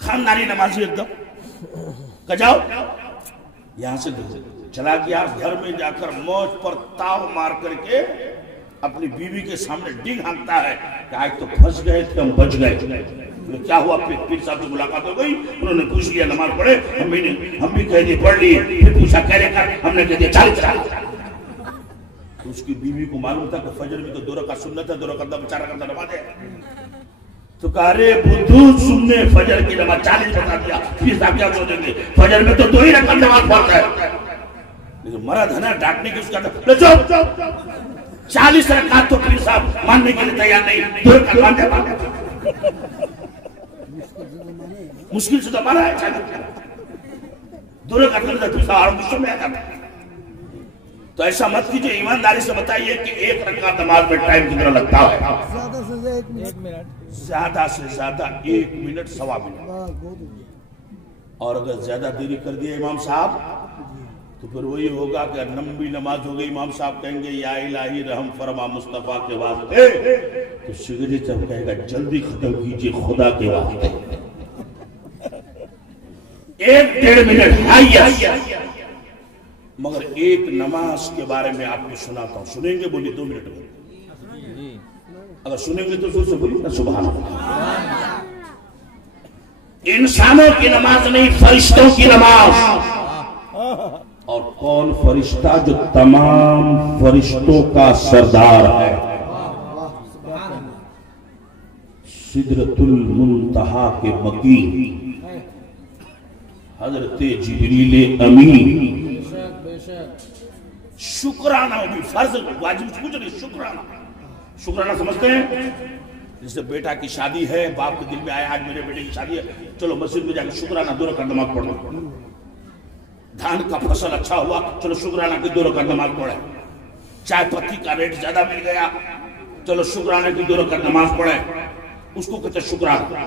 خاندانی نمازی ایک دم کہ جاؤ یہاں سے چلا گیا گھر میں جا کر موج پر تاو مار کر کے اپنی بیوی کے سامنے ڈنگ ہانکتا ہے کہ آج تو پھنس گئے تھے ہم بچ گئے۔ کیا ہوا؟ پیر صاحب سے ملاقات ہو گئی، انہوں نے پوچھ لیا نماز پڑھے، ہم بھی کہہ دیے پڑھ لیے، پھر پوچھا کہہ رہے کر، ہم نے کہہ دیا 40 رکعت۔ اس کی بیوی کو معلوم تھا کہ فجر میں تو 2 رکعت سنت ہے، 2 رکعت 4 رکعت نماز ہے۔ تو کہا رے بدھو تم نے فجر کی نماز 40 بتا دیا، پھر صاحب کیا سوچیں گے؟ فجر میں تو 2 ہی رکعت نماز پڑھتا ہے، لیکن مرد ہے نا ڈانٹنے کی اس کا تھا 40 رکعت تو پھر صاحب ماننے کے لیے تیار نہیں، 2 رکعت مانتے مشکل سے تو مانا ہے 2 رکعت مانتے پھر صاحب غصے میں آ جاتا ہے۔ تو ایسا مت کیجئے، ایمانداری سے بتائیے کہ 1 رکعت نماز میں ٹائم کتنا لگتا ہے؟ زیادہ سے زیادہ 1 منٹ 1.25 منٹ، اور اگر زیادہ دیری کر دیا امام صاحب تو پھر وہی ہوگا کہ لمبی نماز ہو گئی، امام صاحب کہیں گے یا الہی رحم فرما مصطفیٰ کے واسطے، تو سگری صاحب کہے گا جلدی ختم کیجئے خدا کے واسطے۔ 1-1.5 منٹ، مگر ایک نماز کے بارے میں آپ کو سناتا ہوں، سنیں گے؟ بولیے 2 منٹ میں، اگر سنیں گے تو زور سے بولیے نا سبحان اللہ۔ انسانوں کی نماز نہیں، فرشتوں کی نماز۔ اور کون فرشتہ؟ جو تمام فرشتوں کا سردار ہے، سدرۃ المنتہا کے مقیم حضرت جبریل امین۔ شکرانہ بھی فرض واجب کچھ نہیں، شکرانہ سمجھتے ہیں؟ جیسے بیٹا کی شادی ہے، باپ کے دل میں آیا آج میرے بیٹے کی شادی ہے، چلو مسجد میں جا کے شکرانہ 2 رکعت نماز پڑھو۔ دھان کا فصل اچھا ہوا، چلو شکرانہ کی 2 رکعت نماز پڑھے۔ چائے پتی کا ریٹ زیادہ مل گیا، چلو شکرانہ کی 2 رکعت نماز پڑھے۔ اس کو کہتے شکرانہ.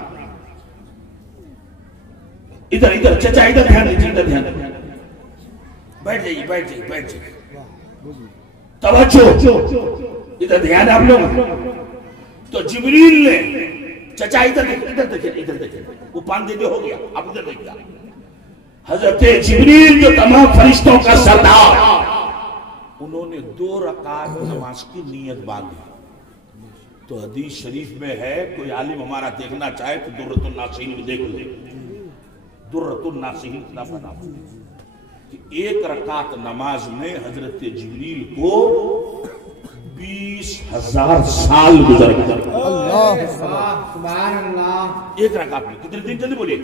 ادھر ادھر چچا ادھر دھیان دیجیے، ادھر دھیان دیجیے. بیٹھ جائیے بیٹھ جائیے بیٹھ جائیے. توجہ ادھر دھیان آپ لوگ. تو جبریل نے چچا ادھر دیکھیں ادھر دیکھیں ادھر دیکھیں، وہ پان دے ہو گیا، آپ ادھر دیکھیں. حضرت جبریل جو تمام فرشتوں کا سردار، انہوں نے 2 رکعت نماز کی نیت باندھی. تو حدیث شریف میں ہے، کوئی عالم ہمارا دیکھنا چاہے تو درۃ الناصحین میں دیکھ لے. درۃ الناصحین کتاب کا نام کہ 1 رکعت نماز میں حضرت جبریل کو 20,000 سال گزر گئے. اللہ سبحان اللہ. 1 رکعت میں کتنے دن؟ جلدی بولیے.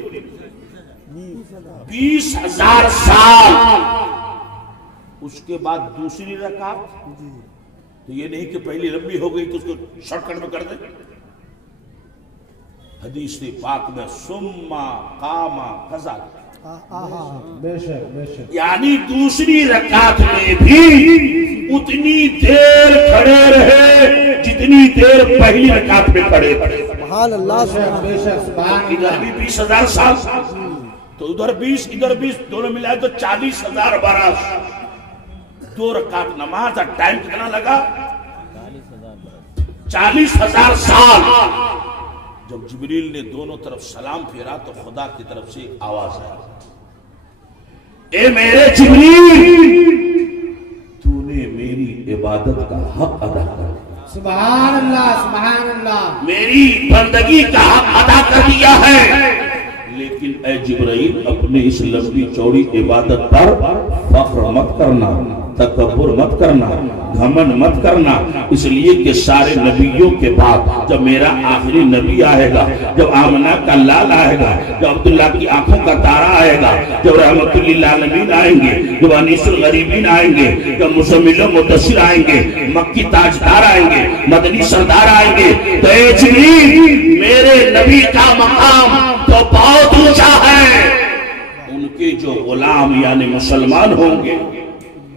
20,000 سال. اس کے بعد دوسری رکعت، تو یہ نہیں کہ پہلی لمبی ہو گئی تو اس کو شارٹ کٹ میں کر دیں. حدیث پاک میں ثم قام قضا، بے شک بے شک. یعنی دوسری رکعت میں بھی اتنی دیر کھڑے رہے جتنی دیر پہلی رکعت میں کھڑے رہے. سبحان اللہ بے شک سبحان ادھر اللہ. بھی 20,000 سال، تو ادھر 20 ادھر 20 دونوں ملائے تو 40,000 برس. 2 رکعت نماز. ٹائم کتنا لگا؟ 40,000 سال. جب جبریل نے دونوں طرف سلام پھیرا تو خدا کی طرف سے ایک آواز آئی، اے میرے جبریل، تو نے میری عبادت کا حق ادا کر دیا. سبحان اللہ سبحان اللہ. میری بندگی کا حق ادا کر دیا ہے، لیکن اے جبرائیل اپنے اس لمبی چوڑی عبادت پر فخر مت کرنا، تکبر مت کرنا، گھمنڈ مت کرنا. اس لیے کہ سارے نبیوں کے بعد جب میرا آخری نبی آئے گا، جب آمنہ کا لال آئے گا، جب عبداللہ کی آنکھوں کا تارا آئے گا، جب رحمت للعالمین آئیں گے، جب انیس الغریبین آئیں گے، جب مزمل و مدثر آئیں گے، مکی تاجدار آئیں گے، مدنی سردار آئیں گے، تو اے جبریل میرے نبی کا مقام تو بہت اونچا ہے. ان کے جو غلام یعنی مسلمان ہوں گے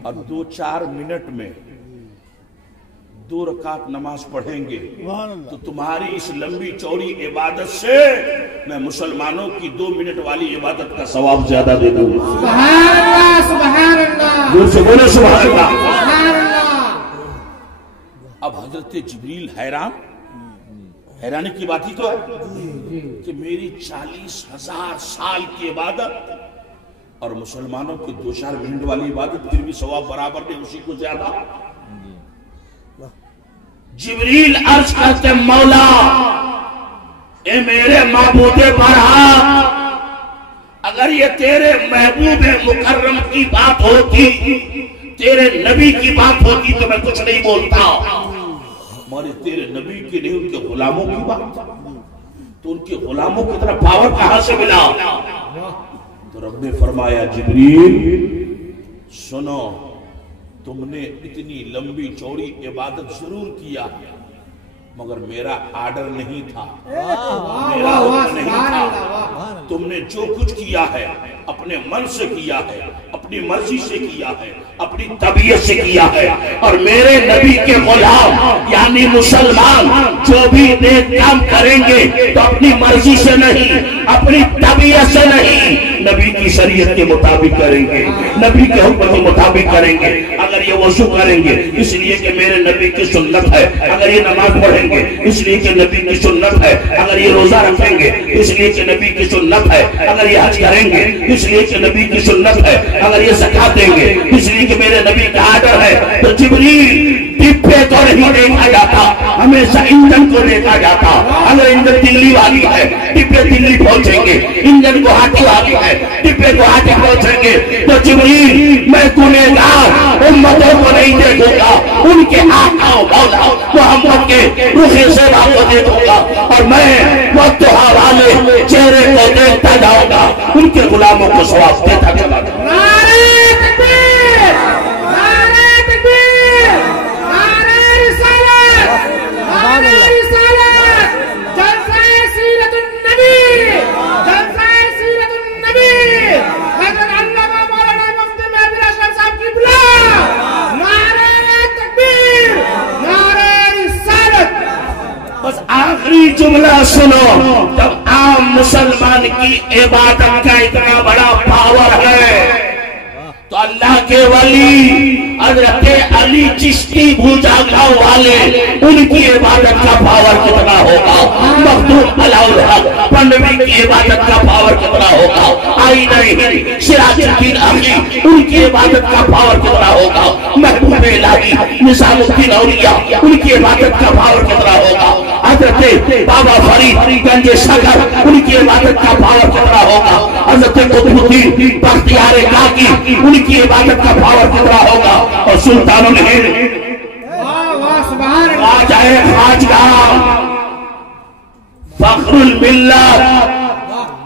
اور 2-4 منٹ میں 2 رکعت نماز پڑھیں گے، تو تمہاری اس لمبی چوڑی عبادت سے میں مسلمانوں کی 2 منٹ والی عبادت کا ثواب زیادہ دے دوں گا. سبحان اللہ سبحان اللہ. دور سے بولے سبحان اللہ. سبحان اللہ. اب حضرت جبریل حیرانی کی بات ہی تو ہے کہ میری 40,000 سال کی عبادت اور مسلمانوں کی 2-4 منٹ والی عبادت پھر بھی ثواب برابر نہیں، اسی کو زیادہ. جبریل عرض کرتے مولا، اے میرے معبود برحق، اگر یہ تیرے محبوب مکرم کی بات ہوتی، تیرے نبی کی بات ہوتی تو میں کچھ نہیں بولتا. ہمارے تیرے نبی کی نہیں، ان کے غلاموں کی بات، تو ان کے غلاموں کی طرح پاور کہاں سے ملا؟ تو رب نے فرمایا جبریل سنو، تم نے اتنی لمبی چوڑی عبادت ضرور کیا مگر میرا آرڈر نہیں تھا، میرا حکم نہیں تھا. تم نے جو کچھ کیا ہے اپنے من سے کیا ہے، اپنی مرضی سے کیا ہے، اپنی طبیعت سے کیا ہے. اور میرے نبی کے غلام یعنی مسلمان جو بھی نیک کام کریں گے تو اپنی مرضی سے نہیں، اپنی طبیعت سے نہیں، نبی کی شریعت کے مطابق کریں گے، نبی کے حکم کے مطابق کریں گے. اگر یہ وضو کریں گے اس لیے کہ میرے نبی کی سنت ہے، اگر یہ نماز پڑھیں گے اس لیے کہ نبی کی سنت ہے، اگر یہ روزہ رکھیں گے اس لیے کہ نبی کی سنت ہے، اگر یہ حج کریں گے اس لیے کہ نبی کی سنت ہے، اگر یہ زکات دیں گے اس لیے کہ میرے نبی کا آرڈر ہے. تو جبریل ڈبے کو نہیں دیکھا جاتا، ہمیشہ انجن کو دیکھا جاتا. اگر انجن دلی والی ہے ڈبے دلی پہنچیں گے، انجن کو ہاتھی والی ہے ڈبے کو ہاتھی پہنچیں گے. تو جبریل میں گنہگار امتوں کو نہیں دیکھوں گا، ان کے آقا و مولا محمد کے روح زیبا کو دیکھوں گا، اور میں وقتہا والے چہرے کو دیکھتا جاؤں گا، ان کے غلاموں کو ثواب دیتا چلا جاؤں گا. نعرہ تکبیر، نعرہ تکبیر، نعرہ رسالت، نعرہ رسالت. جلسہ سیرت النبی، جلسہ سیرت النبی، حضرت علامہ مولانا مفتی مہدی اشرف صاحب کی بلا. نعرہ تکبیر، نعرہ رسالت. بس آخری جملہ ذرا سنو، جب عام مسلمان کی عبادت کا اتنا بڑا پاور ہے تو اللہ کے ولی حضرت علی چشتی بھوجاگا والے ان کی عبادت کا پاور کتنا ہوگا، مخدوم علاؤالحق پنڈوی کی عبادت کا پاور کتنا ہوگا، آئینہ ہند سراج الدین احمدی ان کی عبادت کا پاور کتنا ہوگا، محبوب الہی نظام الدین اولیاء ان کی عبادت کا پاور کتنا ہوگا، حضرت بابا فرید گنج سگر ان کی عبادت کا پاور کتنا ہوگا، حضرت قطب الدین بختیار کاکی ان کی عبادت کا پاور کتنا ہوگا، اور سلطان الہند راجہ خواجگاہ فخر الملت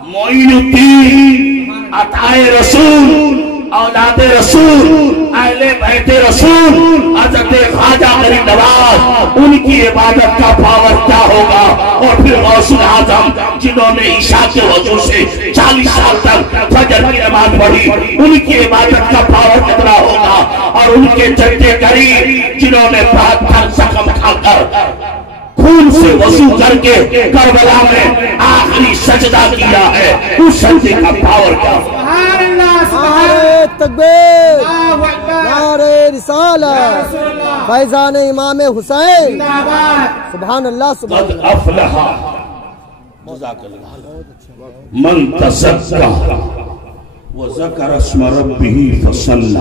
معین الدین عطائے رسول اولاد رسول اہل بیت رسول حضرت خواجہ غریب نواز ان کی عبادت کا پاور کیا ہوگا، اور پھر غوث اعظم جنہوں نے عشاء کے وضو سے 40 سال تک فجر کی نماز پڑھی ان کی عبادت کا پاور کتنا ہوگا، اور ان کے جد کریم جنہوں نے 72 زخم کھا کر خون سے وضو کر کے کربلا میں آخری سجدہ کیا ہے، اس سجدے کا پاور کیا ہوگا۔ نعرہ تکبیر، نعرہ رسالت، فیضان امام حسین، سبحان اللہ سبحان قد افلح من تزکا وذکر اسم ربہ فصلی،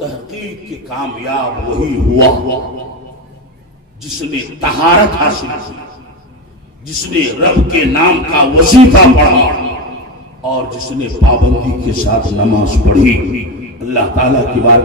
تحقیق کے کامیاب وہی ہوا جس نے طہارت حاصل کی، جس نے رب کے نام کا وظیفہ پڑھا، اور جس نے پابندی کے ساتھ نماز پڑھی۔ اللہ تعالیٰ کی بات